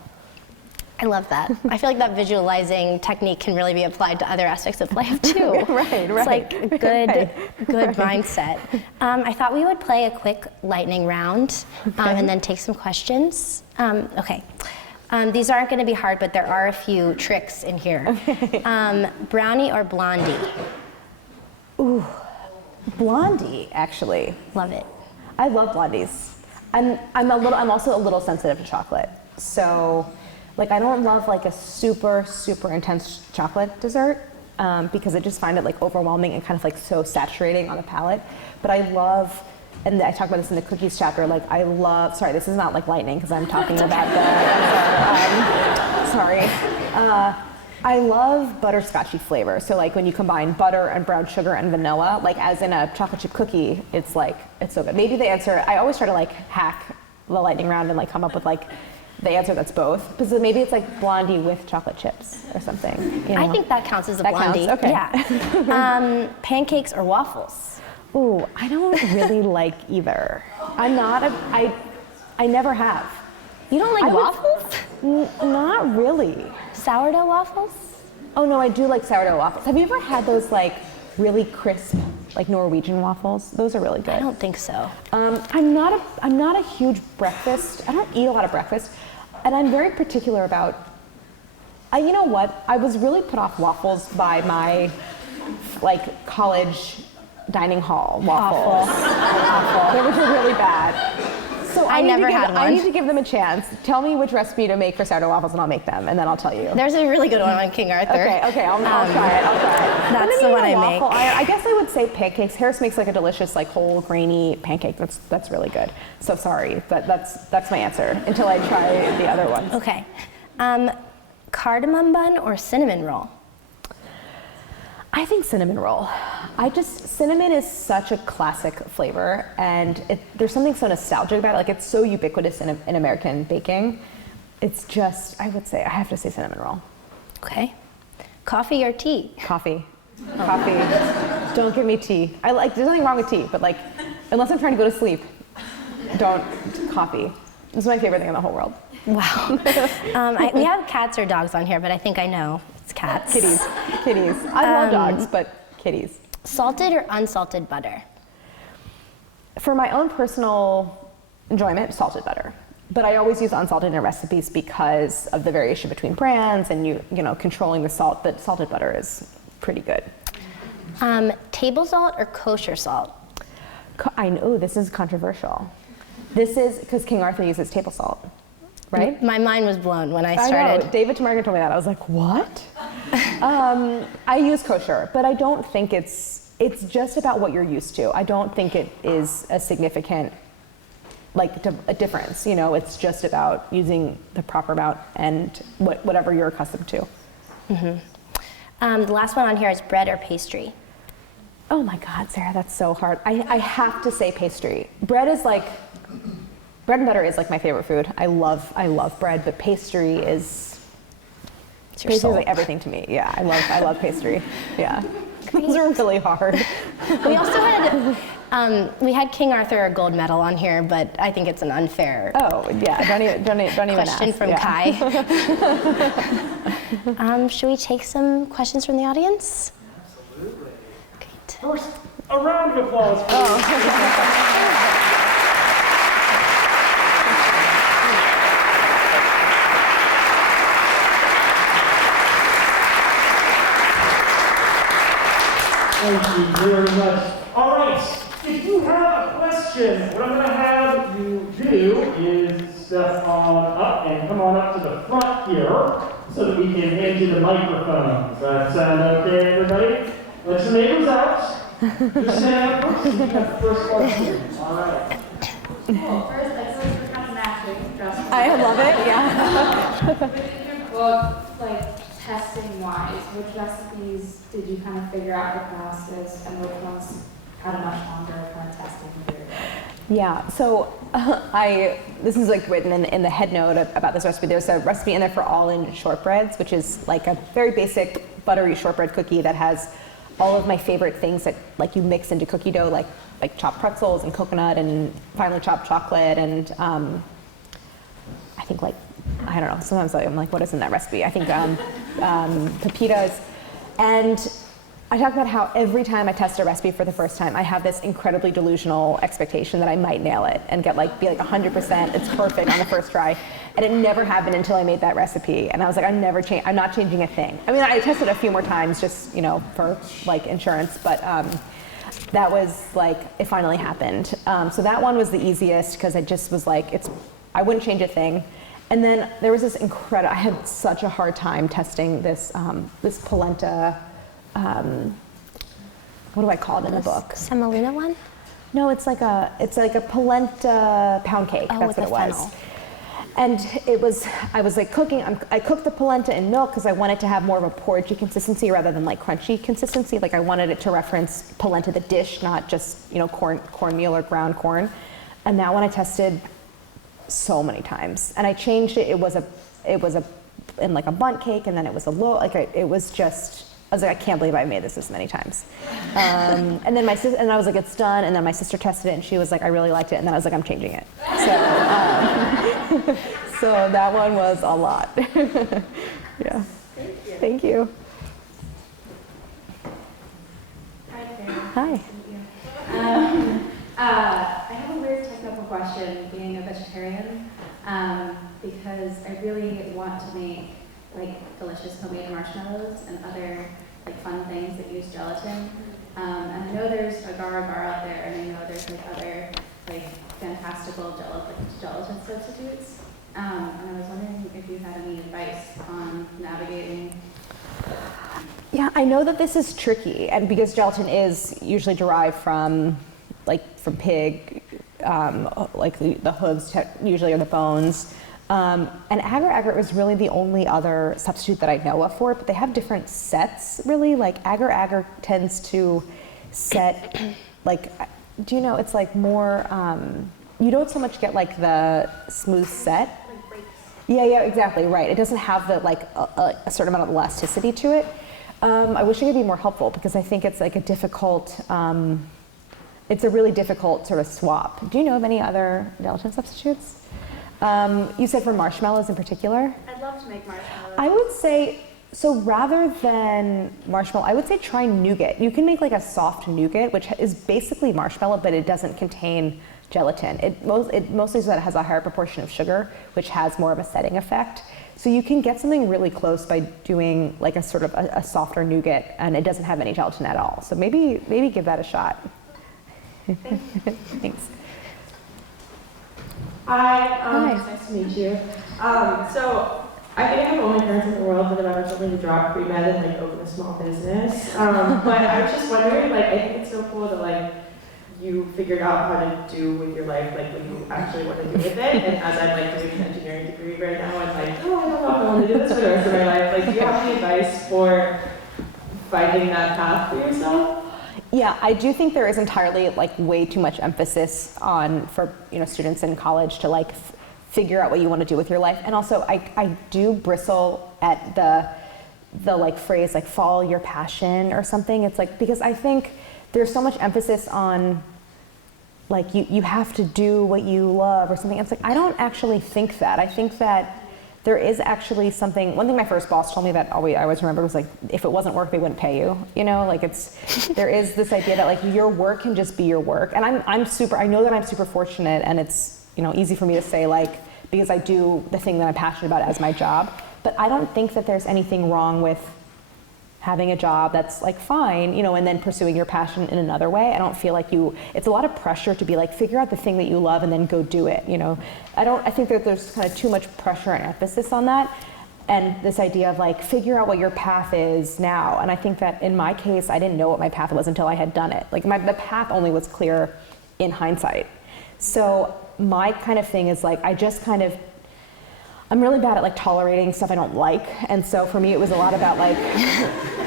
I love that. I feel like that visualizing technique can really be applied to other aspects of life too. Right. It's like a good mindset. I thought we would play a quick lightning round and then take some questions. Okay. These aren't going to be hard, but there are a few tricks in here. Okay. Brownie or blondie? Ooh, blondie, actually. Love it. I love blondies. I'm also a little sensitive to chocolate. So, like, I don't love like a super, super intense chocolate dessert because I just find it like overwhelming and kind of like so saturating on the palate. But I love, and I talk about this in the cookies chapter, like I love, sorry, this is not like lightning because I'm talking about I love butterscotchy flavor. So like when you combine butter and brown sugar and vanilla, like as in a chocolate chip cookie, it's like, it's so good. Maybe the answer, I always try to like hack the lightning round and like come up with like the answer that's both. Because maybe it's like blondie with chocolate chips or something. I think that counts as a blondie. Counts? Okay. Yeah. Pancakes or waffles? Ooh, I don't really like either. I never have. You don't like waffles? Not really. Sourdough waffles? Oh no, I do like sourdough waffles. Have you ever had those like really crisp, like Norwegian waffles? Those are really good. I don't think so. I'm not a huge breakfast. I don't eat a lot of breakfast, and I'm very particular about. You know what? I was really put off waffles by my like college dining hall waffles. Awful. They were really bad. So I never had one. I need to give them a chance. Tell me which recipe to make for sourdough waffles, and I'll make them, and then I'll tell you. There's a really good one on King Arthur. Okay, I'll try it. That's the one I make. I guess I would say pancakes. Harris makes like a delicious, like whole grainy pancake. That's really good. So sorry, but that's my answer until I try the other ones. Okay, cardamom bun or cinnamon roll? I think cinnamon roll. Cinnamon is such a classic flavor, and there's something so nostalgic about it. Like it's so ubiquitous in American baking. It's just, I have to say cinnamon roll. Okay. Coffee or tea? Coffee. Don't give me tea. There's nothing wrong with tea, but like, unless I'm trying to go to sleep, coffee. This is my favorite thing in the whole world. Wow. We have cats or dogs on here, but I think I know. It's cats. Kitties. I love dogs, but kitties. Salted or unsalted butter? For my own personal enjoyment, salted butter. But I always use unsalted in recipes because of the variation between brands and you controlling the salt. But salted butter is pretty good. Table salt or kosher salt? I know this is controversial. This is because King Arthur uses table salt. Right? My mind was blown when I started. I know. David Tamargan told me that. I was like, what? I use kosher, but I don't think it's just about what you're used to. I don't think it is a significant, a difference. It's just about using the proper amount and whatever you're accustomed to. Mm-hmm. The last one on here is bread or pastry? Oh my God, Sarah, that's so hard. I have to say pastry. Bread and butter is like my favorite food. I love bread, but pastry is like everything to me. Yeah, I love pastry. Yeah, those are really hard. We also had King Arthur a gold medal on here, but I think it's an unfair. Oh yeah, don't even question ask. From Kai. Should we take some questions from the audience? Absolutely. Great. First, a round of applause, please. Thank you very much. All right, if you have a question, what I'm going to have you do is step on up and come on up to the front here so that we can hand you the microphone. Does that sound okay, everybody? Let your neighbors out. Just stand up first. You have the first question. All right. Cool. First, like, so we're kind of matching. I love it, yeah. But in your book, like, testing-wise, which recipes did you kind of figure out the process, and which ones had a much longer kind of testing period? Yeah, so this is like written in the head note about this recipe. There's a recipe in there for all-in shortbreads, which is like a very basic buttery shortbread cookie that has all of my favorite things that like you mix into cookie dough, like chopped pretzels and coconut and finely chopped chocolate and I think like, I don't know, sometimes I'm like, what is in that recipe? I think pepitas. And I talk about how every time I test a recipe for the first time, I have this incredibly delusional expectation that I might nail it and be like 100%, it's perfect on the first try. And it never happened until I made that recipe. And I was like, I'm not changing a thing. I mean, I tested a few more times just, for like insurance, but that was like, it finally happened. So that one was the easiest because I just was like, I wouldn't change a thing. And then there was this I had such a hard time testing this polenta, what do I call it in the book? Semolina one? No, it's like a polenta pound cake. Oh, That's with what it the was. fennel. And I was like cooking. I cooked the polenta in milk because I wanted to have more of a porridgey consistency rather than like crunchy consistency. Like I wanted it to reference polenta the dish, not just cornmeal or ground corn. And that one I tested so many times, and I changed it. It was in like a bundt cake, and then it was it was just. I was like, I can't believe I made this many times. And then I was like, it's done. And then my sister tested it, and she was like, I really liked it. And then I was like, I'm changing it. So, so that one was a lot. Yeah. Thank you. Hi, Karen. Hi. I have a weird technical question, being a vegetarian, because I really want to make like delicious homemade marshmallows and other like fun things that use gelatin. And I know there's agar-agar out there, and I know there's like other like fantastical gelatin substitutes. And I was wondering if you had any advice on navigating. Yeah, I know that this is tricky, and because gelatin is usually derived from pig, like the hooves usually are the bones. And agar-agar is really the only other substitute that I know of for it, but they have different sets, really. Like agar-agar tends to set, like, it's like more, you don't so much get like the smooth set. Yeah, exactly, right. It doesn't have the like a certain amount of elasticity to it. I wish it could be more helpful because I think it's like a difficult, it's a really difficult sort of swap. Do you know of any other gelatin substitutes? You said for marshmallows in particular? I'd love to make marshmallows. I would say, so rather than marshmallow, I would say try nougat. You can make like a soft nougat, which is basically marshmallow, but it doesn't contain gelatin. It mostly so that it has a higher proportion of sugar, which has more of a setting effect. So you can get something really close by doing like a sort of a softer nougat, and it doesn't have any gelatin at all. So maybe give that a shot. Thanks. Hi, it's nice to meet you. So I think I have all my parents in the world that have ever told me to drop pre-med and like open a small business. But I was just wondering, like, I think it's so cool that like you figured out how to do with your life, like what you actually want to do with it. And as I'm like doing an engineering degree right now, I'm like, oh, I don't know if I want to do this for the rest of my life. Like, do you have any advice for finding that path for yourself? Yeah, I do think there is entirely like way too much emphasis for students in college to like figure out what you want to do with your life. And also I do bristle at the like phrase like follow your passion or something. It's like, because I think there's so much emphasis on like you have to do what you love or something. It's like, I don't actually think that. I think that there is actually something. One thing my first boss told me that I always remembered was like, if it wasn't work, they wouldn't pay you. Like there is this idea that like your work can just be your work. And I know that I'm super fortunate, and it's easy for me to say like, because I do the thing that I'm passionate about as my job. But I don't think that there's anything wrong with having a job that's like fine, and then pursuing your passion in another way. I don't feel like it's a lot of pressure to be like, figure out the thing that you love and then go do it, I think that there's kind of too much pressure and emphasis on that. And this idea of like, figure out what your path is now. And I think that in my case, I didn't know what my path was until I had done it. Like the path only was clear in hindsight. So my kind of thing is like, I'm really bad at like tolerating stuff I don't like. And so for me, it was a lot about like,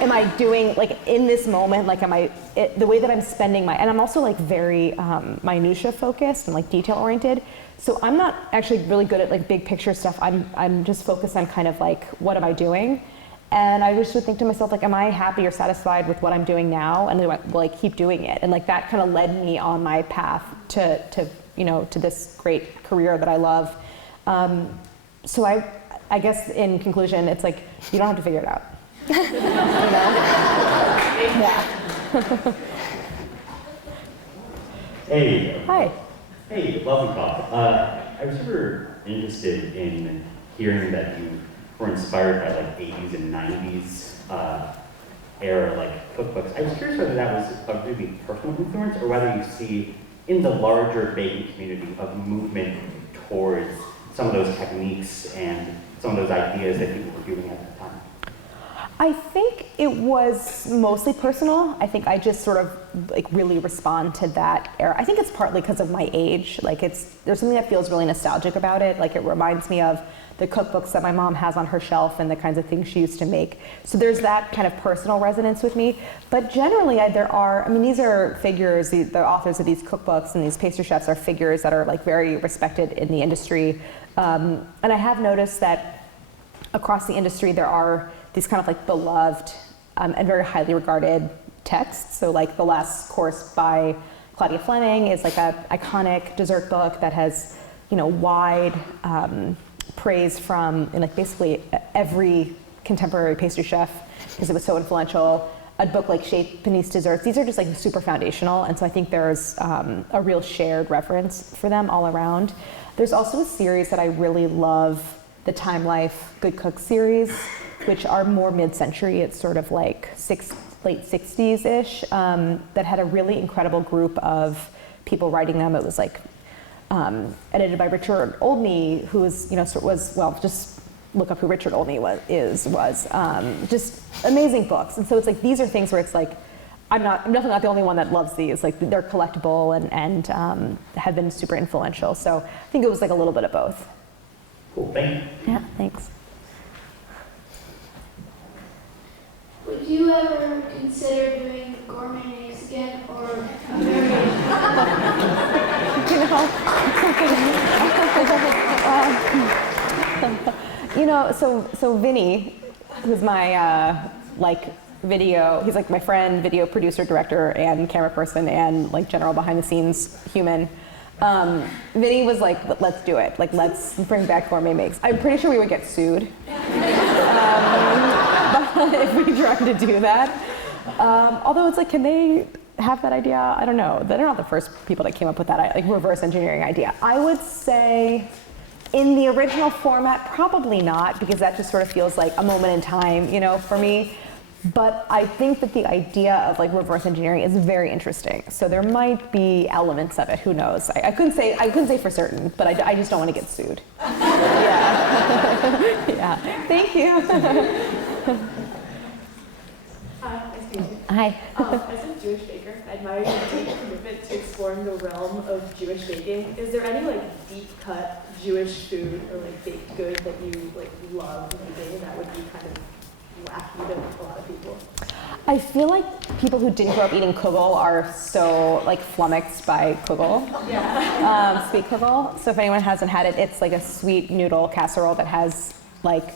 am I doing, like in this moment, like the way that I'm spending and I'm also like very minutia focused and like detail oriented. So I'm not actually really good at like big picture stuff. I'm just focused on kind of like, what am I doing? And I just would think to myself, like, am I happy or satisfied with what I'm doing now? And will I keep doing it? And like that kind of led me on my path to this great career that I love. So I guess in conclusion, it's like, you don't have to figure it out. You know? Yeah. Hey. Hi. Hey, lovely talk. I was super interested in hearing that you were inspired by like 80s and 90s era like cookbooks. I was curious whether that was a really personal influence or whether you see in the larger baking community a movement towards some of those techniques and some of those ideas that people were doing at the time. I think it was mostly personal. I think I just sort of like really respond to that era. I think it's partly because of my age. Like there's something that feels really nostalgic about it. Like it reminds me of the cookbooks that my mom has on her shelf and the kinds of things she used to make. So there's that kind of personal resonance with me. But generally these are figures, the authors of these cookbooks and these pastry chefs are figures that are like very respected in the industry. And I have noticed that across the industry there are these kind of like beloved and very highly regarded texts. So like The Last Course by Claudia Fleming is like an iconic dessert book that has, wide praise from like basically every contemporary pastry chef because it was so influential. A book like Chez Panisse Desserts, these are just like super foundational, and so I think there's a real shared reference for them all around. There's also a series that I really love, the Time Life Good Cook series, which are more mid-century. It's sort of like late 60s-ish, that had a really incredible group of people writing them. It was like edited by Richard Oldney, who was, just look up who Richard Oldney was just amazing books. And so it's like, these are things where it's like, I'm definitely not the only one that loves these. Like they're collectible and have been super influential. So I think it was like a little bit of both. Cool, thank you. Yeah, thanks. Would you ever consider doing gourmet eggs again or a variation? So Vinny, who's my he's like my friend, video producer, director, and camera person, and like general behind the scenes human. Vinny was like, let's do it. Like, let's bring back gourmet makes. I'm pretty sure we would get sued if we tried to do that. Although it's like, can they have that idea? I don't know. They're not the first people that came up with that like reverse engineering idea. I would say in the original format, probably not, because that just sort of feels like a moment in time, for me. But I think that the idea of like reverse engineering is very interesting. So there might be elements of it. Who knows? I couldn't say for certain, but I just don't want to get sued. Yeah. Yeah. Thank you. Hi, nice to meet you. Hi. As a Jewish baker, I admire your deep commitment to exploring the realm of Jewish baking. Is there any like deep cut Jewish food or like baked good that you like love making that would be kind of wacky to a lot of people? I feel like people who didn't grow up eating kugel are so like flummoxed by kugel, sweet kugel. So if anyone hasn't had it, it's like a sweet noodle casserole that has like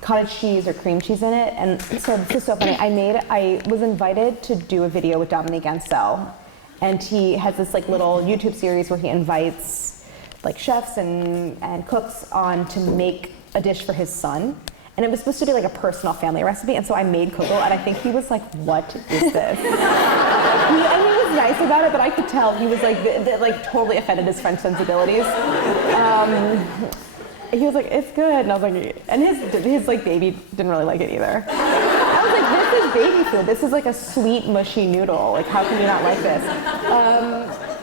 cottage cheese or cream cheese in it. And so this is so funny. I was invited to do a video with Dominique Ansel, and he has this like little YouTube series where he invites like chefs and cooks on to make a dish for his son. And it was supposed to be like a personal family recipe, and so I made kugel, and I think he was like, what is this? He was nice about it, but I could tell he was like, like totally offended his French sensibilities. He was like, it's good, and I was like, and his like baby didn't really like it either. I was like, this is baby food. This is like a sweet, mushy noodle. Like, how can you not like this?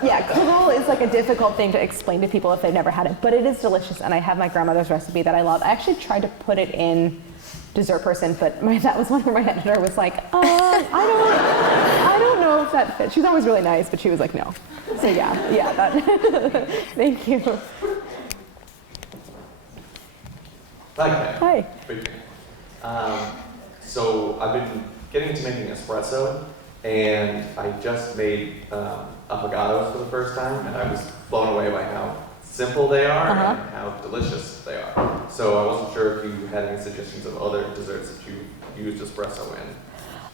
Yeah, kugel is like a difficult thing to explain to people if they've never had it, but it is delicious, and I have my grandmother's recipe that I love. I actually tried to put it in Dessert Person, but that was one where my editor was like, I don't know if if that fits. She's always really nice, but she was like, no. So yeah, that. Thank you. Hi. Hi. So I've been getting into making espresso, and I just made avocados for the first time, and I was blown away by how simple they are and how delicious they are. So I wasn't sure if you had any suggestions of other desserts that you used espresso in.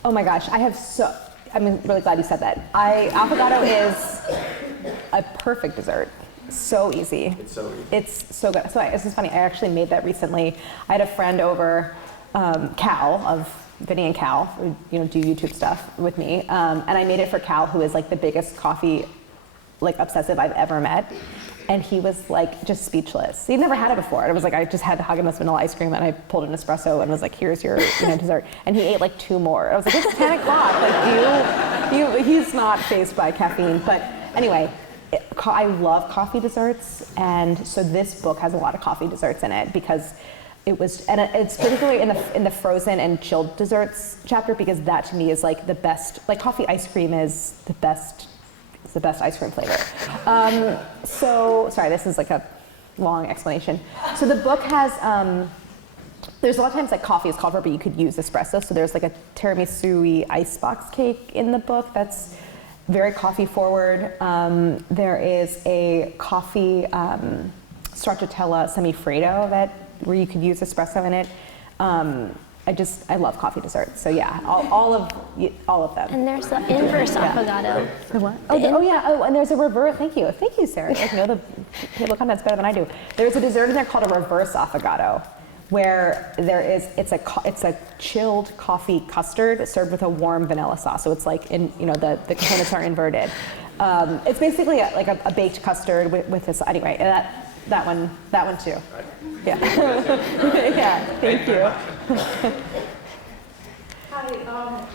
Oh my gosh, I'm really glad you said that. Avocado is a perfect dessert. So easy. It's so easy. It's so good. So this is funny, I actually made that recently. I had a friend over, Cal, of Vinny and Cal, who do YouTube stuff with me, and I made it for Cal, who is like the biggest coffee obsessive I've ever met. And he was like just speechless. He'd never had it before. And I was like, I just had the Häagen-Dazs vanilla ice cream, and I pulled an espresso and was like, here's your dessert. And he ate like 2 more. I was like, it's 10 o'clock. Like, he's not fazed by caffeine. But anyway, I love coffee desserts, and so this book has a lot of coffee desserts in it because it's particularly in the frozen and chilled desserts chapter, because that to me is like the best. Like coffee ice cream is the best. It's the best ice cream flavor. So sorry, this is like a long explanation. So the book has. There's a lot of times like coffee is called for, but you could use espresso. So there's like a tiramisu-y icebox cake in the book that's very coffee forward. There is a coffee stracciatella semifreddo where you could use espresso in it. I love coffee desserts. So yeah, all of them. And there's the inverse avocado. The what? And there's a reverse. Thank you, Sarah. You know the table of contents better than I do. There's a dessert in there called a reverse avocado, where it's a chilled coffee custard served with a warm vanilla sauce. So it's like the components are inverted. It's basically like a baked custard with this. Anyway, that one too. Yeah. Yeah. Thank you. Hi,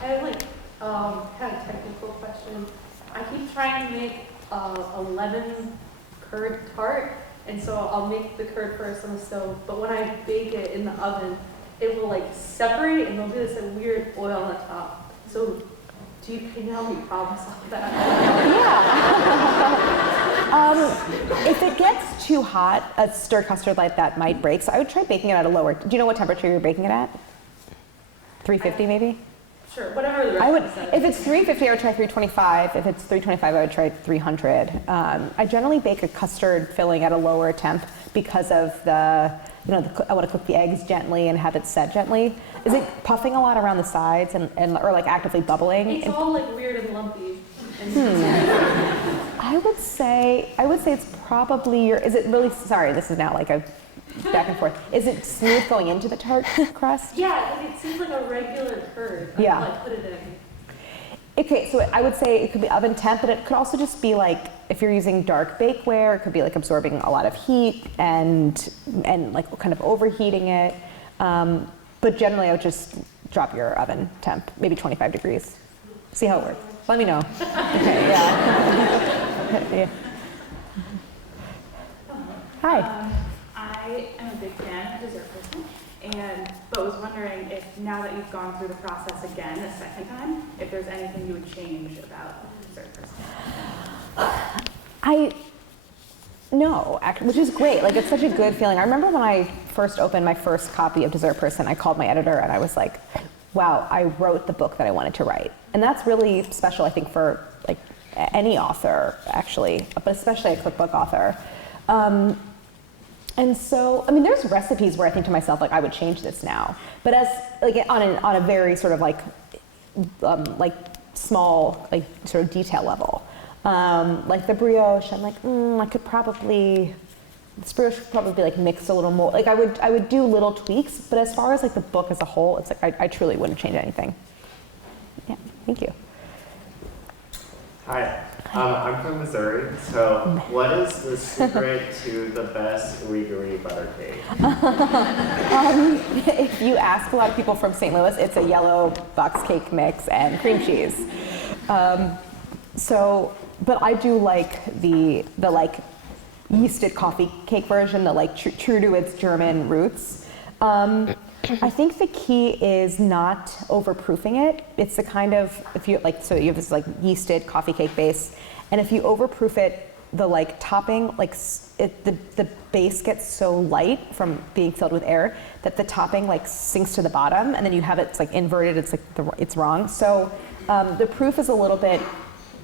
I have kind of technical question. I keep trying to make a lemon curd tart, and so I'll make the curd first on the stove, but when I bake it in the oven, it will like separate and there'll be this weird oil on the top. So can you help me problem solve that? Yeah. If it gets too hot, a stirred custard like that might break. So I would try baking it at a lower. Do you know what temperature you're baking it at? 350 maybe? Sure, whatever the rest says. If it's 350, I would try 325. If it's 325, I would try 300. I generally bake a custard filling at a lower temp because of I want to cook the eggs gently and have it set gently. Is it puffing a lot around the sides or like actively bubbling? It's all like weird and lumpy. I would say it's probably is it really, sorry, this is now like a back and forth. Is it smooth going into the tart crust? Yeah, it seems like a regular curd. Yeah. Like put it in. Okay, so I would say it could be oven temp, but it could also just be like, if you're using dark bakeware, it could be like absorbing a lot of heat and like kind of overheating it. But generally I would just drop your oven temp, maybe 25 degrees. See how it works. Let me know. Okay, yeah. Yeah. Hi. I am a big fan of dessert person, but was wondering if now that you've gone through the process again a second time, if there's anything you would change about dessert person. No, actually, which is great. Like, it's such a good feeling. I remember when I first opened my first copy of Dessert Person, I called my editor and I was like, wow, I wrote the book that I wanted to write. And that's really special, I think, for like any author, actually, but especially a cookbook author. And so, I mean, there's recipes where I think to myself, like, I would change this now. But as, like, on a very sort of like small, like, sort of detail level. Like the brioche, I'm like, this brioche should probably be like mixed a little more. Like I would do little tweaks, but as far as like the book as a whole, it's like I truly wouldn't change anything. Yeah, thank you. Hi, I'm from Missouri. So what is the secret to the best Uyghur butter cake? If you ask a lot of people from St. Louis, it's a yellow box cake mix and cream cheese. But I do like the like yeasted coffee cake version, the like true to its German roots. I think the key is not overproofing it. It's the kind of, if you like, so you have this like yeasted coffee cake base, and if you overproof it, the like topping, like the base gets so light from being filled with air that the topping like sinks to the bottom, and then you have it's like inverted. It's like it's wrong. So the proof is a little bit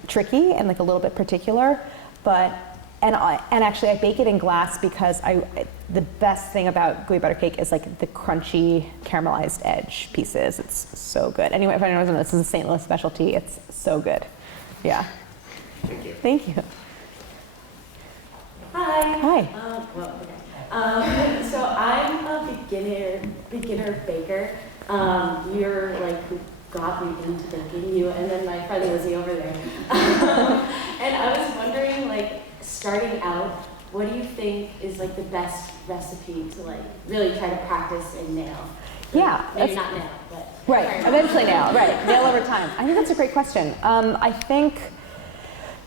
tricky and like a little bit particular, but and actually I bake it in glass because the best thing about gooey butter cake is like the crunchy caramelized edge pieces. It's so good. Anyway, if anyone doesn't know, this is a St. Louis specialty. It's so good. Yeah. Thank you. Thank you. Hi. Hi. So I'm a beginner baker. You're like who got me into baking, you and then my friend Lizzie over there. And I was wondering, like, starting out, what do you think is like the best recipe to like really try to practice and nail? Yeah. Maybe not nail, but Right. Eventually nail. Right. Nail over time. I think that's a great question. I think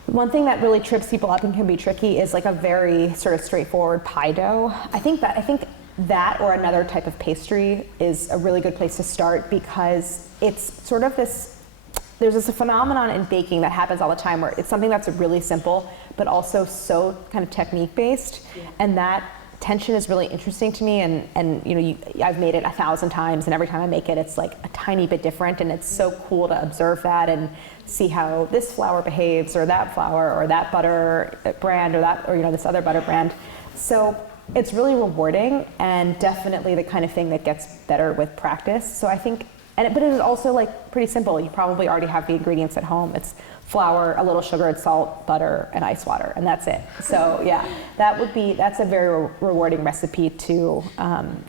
one thing that really trips people up and can be tricky is like a very sort of straightforward pie dough. I think that or another type of pastry is a really good place to start because it's sort of there's this phenomenon in baking that happens all the time where it's something that's really simple but also so kind of technique based, and that tension is really interesting to me, and you know, I've made it 1,000 times, and every time I make it, it's like a tiny bit different, and it's so cool to observe that and see how this flour behaves, or that flour, or that butter brand, or you know, this other butter brand. So it's really rewarding, and definitely the kind of thing that gets better with practice. So I think, but it is also like pretty simple. You probably already have the ingredients at home. It's flour, a little sugar and salt, butter, and ice water, and that's it. So yeah, that's a very rewarding recipe to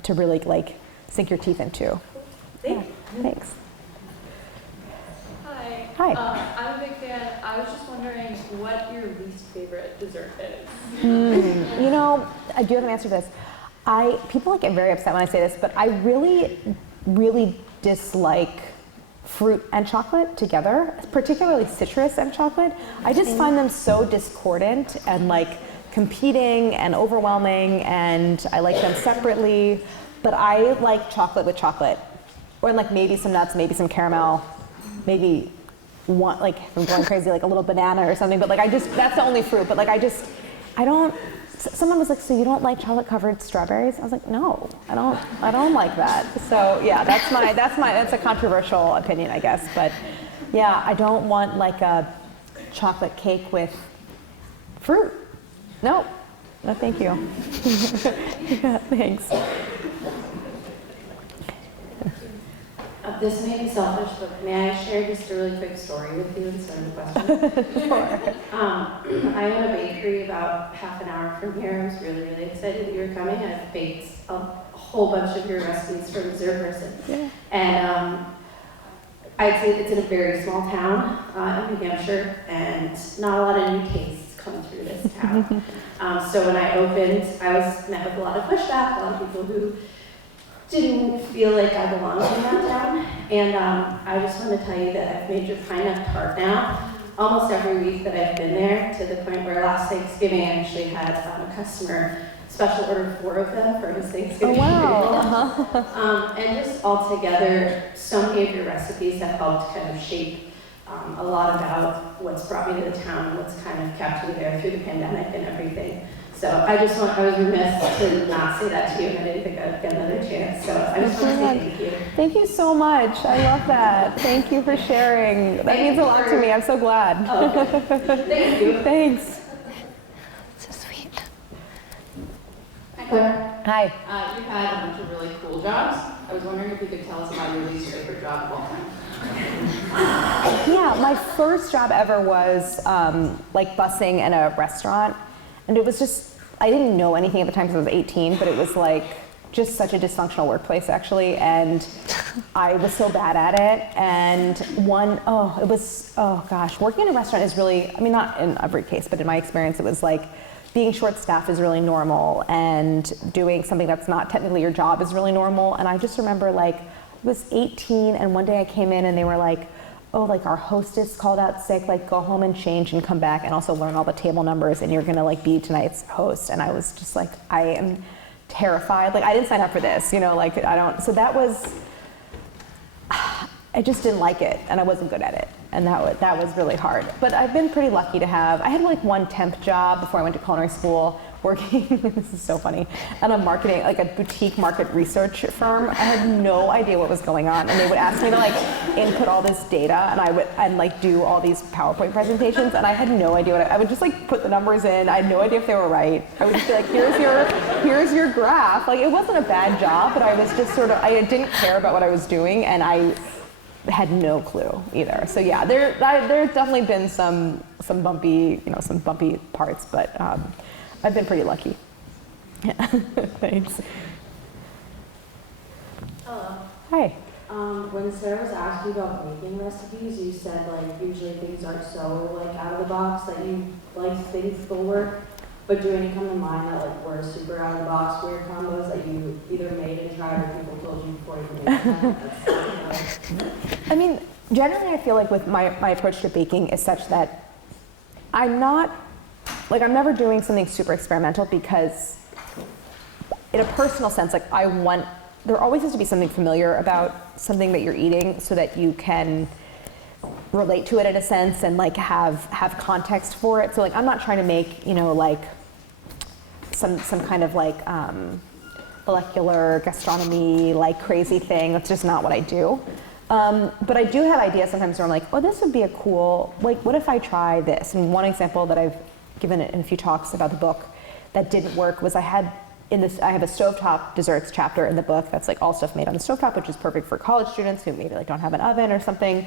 really like sink your teeth into. Thanks. Hi. Hi. I'm a big fan. I was just wondering what your least favorite dessert is. You know, I do have an answer to this. People get very upset when I say this, but I really, really dislike fruit and chocolate together, particularly citrus and chocolate. I just find them so discordant and like competing and overwhelming, and I like them separately, but I like chocolate with chocolate, or like maybe some nuts, maybe some caramel, maybe one, like if I'm going crazy, like a little banana or something, but like that's the only fruit, but like I don't, someone was like, so you don't like chocolate covered strawberries? I was like, no, I don't like that. So yeah, that's a controversial opinion, I guess. But yeah, I don't want like a chocolate cake with fruit. No, thank you. Yeah, thanks. This may be selfish, but may I share just a really quick story with you instead of a question? Sure. I own a bakery about half an hour from here. I was really, really excited that you were coming. I've baked a whole bunch of your recipes for Dessert Person. Yeah. And I'd say it's in a very small town in New Hampshire, and not a lot of new tastes come through this town. So when I opened, I was met with a lot of pushback, a lot of people who didn't feel like I belonged in that town. And I just want to tell you that I've made your pine nut tart now almost every week that I've been there, to the point where last Thanksgiving I actually had a customer special order 4 of them for his Thanksgiving. Oh, wow. And just altogether, so many of your recipes have helped kind of shape a lot about what's brought me to the town and what's kind of kept me there through the pandemic and everything. So I was remiss to not say that to you, and I didn't think I'd get another chance. So I just want to say thank you. Thank you so much. I love that. Thank you for sharing. That means a lot to me. I'm so glad. Oh, okay. Thank you. Thanks. So sweet. Hi, Claire. Hi. You've had a bunch of really cool jobs. I was wondering if you could tell us about your least favorite job of all time. Yeah, my first job ever was like busing in a restaurant, and it was just, I didn't know anything at the time because I was 18, but it was like just such a dysfunctional workplace actually, and I was so bad at it. And working in a restaurant is really, I mean, not in every case, but in my experience, it was like being short-staffed is really normal, and doing something that's not technically your job is really normal. And I just remember like, I was 18, and one day I came in and they were like, oh, like our hostess called out sick, like go home and change and come back and also learn all the table numbers, and you're gonna like be tonight's host. And I was just like, I am terrified. Like I didn't sign up for this, you know, like I don't, so that was, I just didn't like it and I wasn't good at it. And that was really hard. But I've been pretty lucky to have, I had like one temp job before I went to culinary school working, this is so funny, at a marketing, like a boutique market research firm. I had no idea what was going on. And they would ask me to like input all this data and like do all these PowerPoint presentations. And I had no idea I would just like put the numbers in. I had no idea if they were right. I would just be like, here's your graph. Like it wasn't a bad job, but I was just sort of, I didn't care about what I was doing and I had no clue either. So yeah, there's definitely been some bumpy parts, but I've been pretty lucky. Yeah, thanks. Hello. Hi. When Sarah was asking about making recipes, you said like usually things aren't so like out of the box that you like things will work. But do any come to mind that like were super out of the box weird combos that you either made and tried or people told you before you made them? I mean, generally I feel like with my approach to baking is such that I'm never doing something super experimental because in a personal sense, like there always has to be something familiar about something that you're eating so that you can relate to it in a sense and like have context for it. So like I'm not trying to make, you know, like some kind of like molecular gastronomy like crazy thing. That's just not what I do. But I do have ideas sometimes where I'm like, oh, this would be a cool, like what if I try this? And one example that I've given it in a few talks about the book that didn't work was I have a stovetop desserts chapter in the book that's like all stuff made on the stovetop, which is perfect for college students who maybe like don't have an oven or something.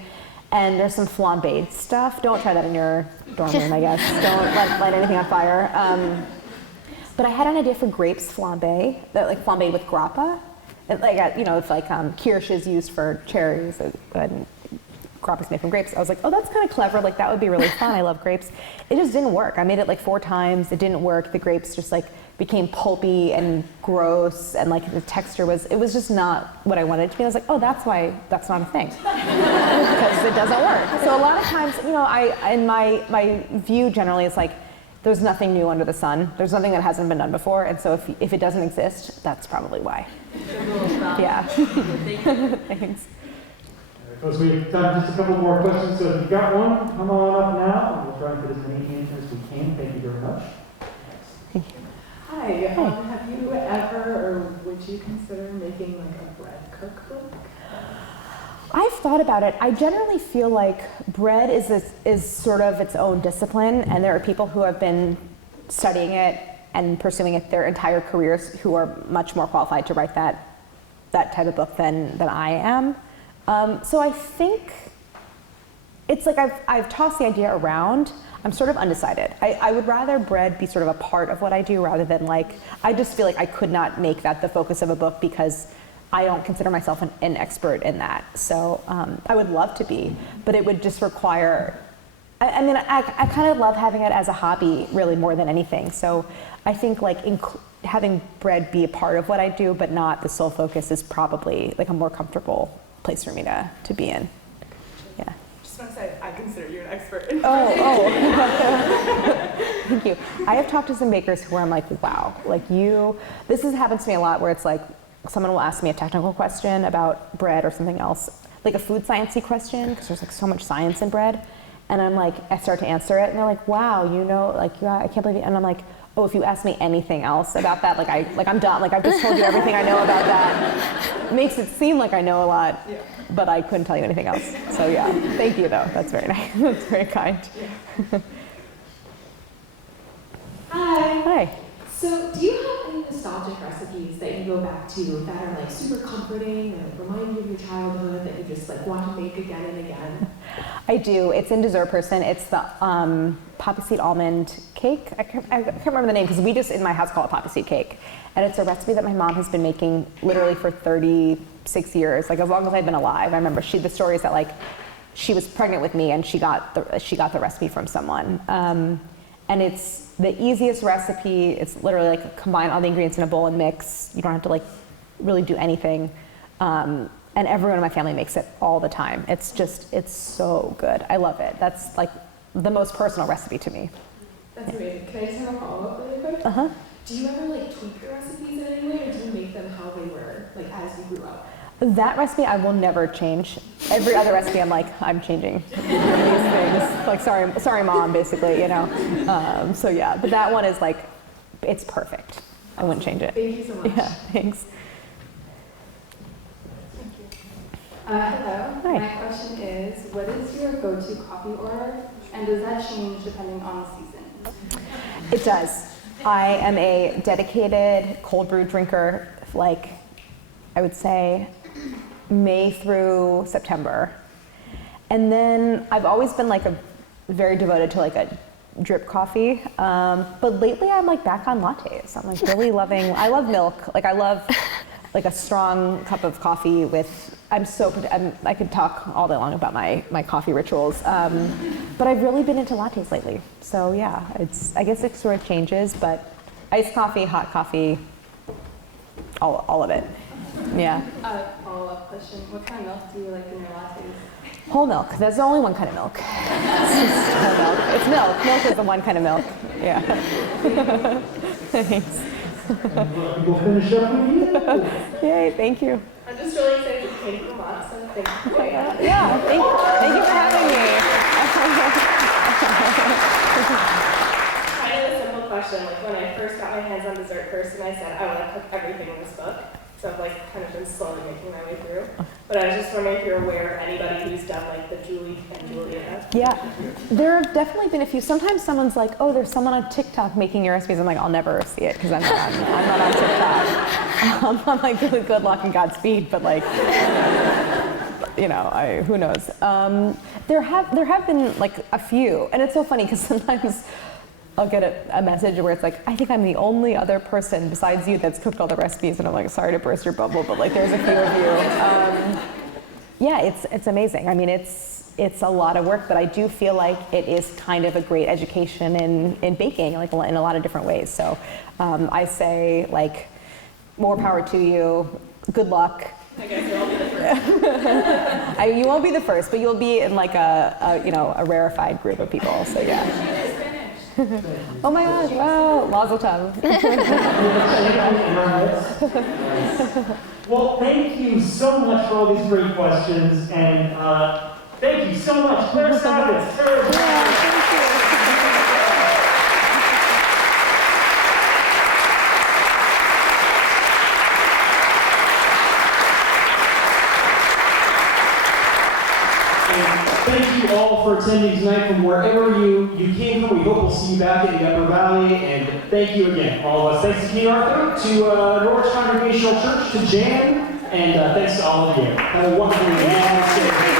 And there's some flambéed stuff. Don't try that in your dorm room, I guess. Don't light anything on fire. But I had an idea for grapes flambé, that like flambéed with grappa. Like, you know, it's like kirsch is used for cherries and grappa is made from grapes. I was like, oh, that's kind of clever. Like that would be really fun. I love grapes. It just didn't work. I made it like 4 times. It didn't work. The grapes just like became pulpy and gross and like the texture it was just not what I wanted it to be. I was like, oh, that's why that's not a thing. Because it doesn't work. So a lot of times, you know, my view generally is like, there's nothing new under the sun. There's nothing that hasn't been done before. And so if it doesn't exist, that's probably why. Yeah. Thanks. Folks, we have time for just a couple more questions. So if you've got one, come on up now. And we'll try and fit as many answers as we can. Thank you very much. Thank you. Hi, have you ever, or would you consider making like a bread cookbook? I've thought about it. I generally feel like bread is sort of its own discipline, and there are people who have been studying it and pursuing it their entire careers who are much more qualified to write that type of book than I am. So I think it's like I've tossed the idea around. I'm sort of undecided. I would rather bread be sort of a part of what I do rather than like, I just feel like I could not make that the focus of a book because I don't consider myself an expert in that. So I would love to be, but it would just require, I mean, I kind of love having it as a hobby really more than anything. So I think like having bread be a part of what I do, but not the sole focus is probably like a more comfortable place for me to be in. Yeah. Just want to say, I consider you an expert. Oh. Thank you. I have talked to some bakers who I'm like, wow, like this has happened to me a lot where it's like, someone will ask me a technical question about bread or something else, like a food sciencey question, because there's like so much science in bread. And I'm like, I start to answer it and they're like, wow, you know, like, yeah, I can't believe it. And I'm like, oh, if you ask me anything else about that, I'm done. Like I've just told you everything I know about that. It makes it seem like I know a lot, but I couldn't tell you anything else. So yeah, thank you though. That's very nice. That's very kind. Hi. Hi. So do you have any nostalgic recipes that you go back to that are like super comforting or remind you of your childhood that you just like want to make again and again? I do. It's in Dessert Person. It's the poppy seed almond cake. I can't remember the name because we just in my house call it poppy seed cake. And it's a recipe that my mom has been making literally for 36 years, like as long as I've been alive. I remember the story is that like she was pregnant with me and she got the recipe from someone. And it's the easiest recipe. It's literally like combine all the ingredients in a bowl and mix. You don't have to like really do anything. And everyone in my family makes it all the time. It's so good. I love it. That's like the most personal recipe to me. That's amazing. Can I just have a follow-up really quick? Uh-huh. Do you ever like tweak your recipes in any way, as you grew up? That recipe I will never change. Every other recipe I'm like, I'm changing these things. Like, sorry mom, basically, you know. So yeah, but that one is like, it's perfect. I wouldn't change it. Thank you so much. Yeah, thanks. Hello. Hi. My question is, what is your go-to coffee order, and does that change depending on the season? It does. I am a dedicated cold brew drinker, like I would say May through September. And then I've always been like very devoted to like a drip coffee. But lately I'm like back on lattes. I'm like really loving, I love milk. Like I love like a strong cup of coffee with, I could talk all day long about my coffee rituals. But I've really been into lattes lately. So yeah, I guess it sort of changes, but iced coffee, hot coffee, all of it. Yeah. Follow-up question, what kind of milk do you like in your lattes? Whole milk. There's only one kind of milk. It's just whole milk. It's milk. Milk is the one kind of milk. Yeah. Thanks. We'll finish up with you. Yay, thank you. I'm just really excited to came from Vermont, so thank you. Yeah, thank you for having me. Kind of a simple question. Like when I first got my hands on dessert first, and I said I want to cook everything in this book. So I've like kind of been slowly making my way through. But I was just wondering if you're aware of anybody who's done like the Julie and Julia. Yeah, there have definitely been a few. Sometimes someone's like, oh, there's someone on TikTok making your recipes. I'm like, I'll never see it because I'm not on TikTok. I'm like, good luck and Godspeed, but like, you know, who knows? There have been like a few, and it's so funny because sometimes I'll get a message where it's like, I think I'm the only other person besides you that's cooked all the recipes, and I'm like, sorry to burst your bubble, but like there's a few of you. Yeah, it's amazing. I mean, it's a lot of work, but I do feel like it is kind of a great education in baking, like in a lot of different ways. So I say like, more power to you, good luck. I guess you'll be the first. You won't be the first, but you'll be in like a rarefied group of people, so yeah. Oh my gosh, wow, Mazel tov. Well, thank you so much for all these great questions, and thank you so much, Claire Saffitz. Thank you all for attending tonight from wherever you came from. We hope we'll see you back in the Upper Valley. And thank you again, all of us. Thanks to King Arthur, to Norwich Congregational Church, to Jan, and thanks to all of you. Have a wonderful evening.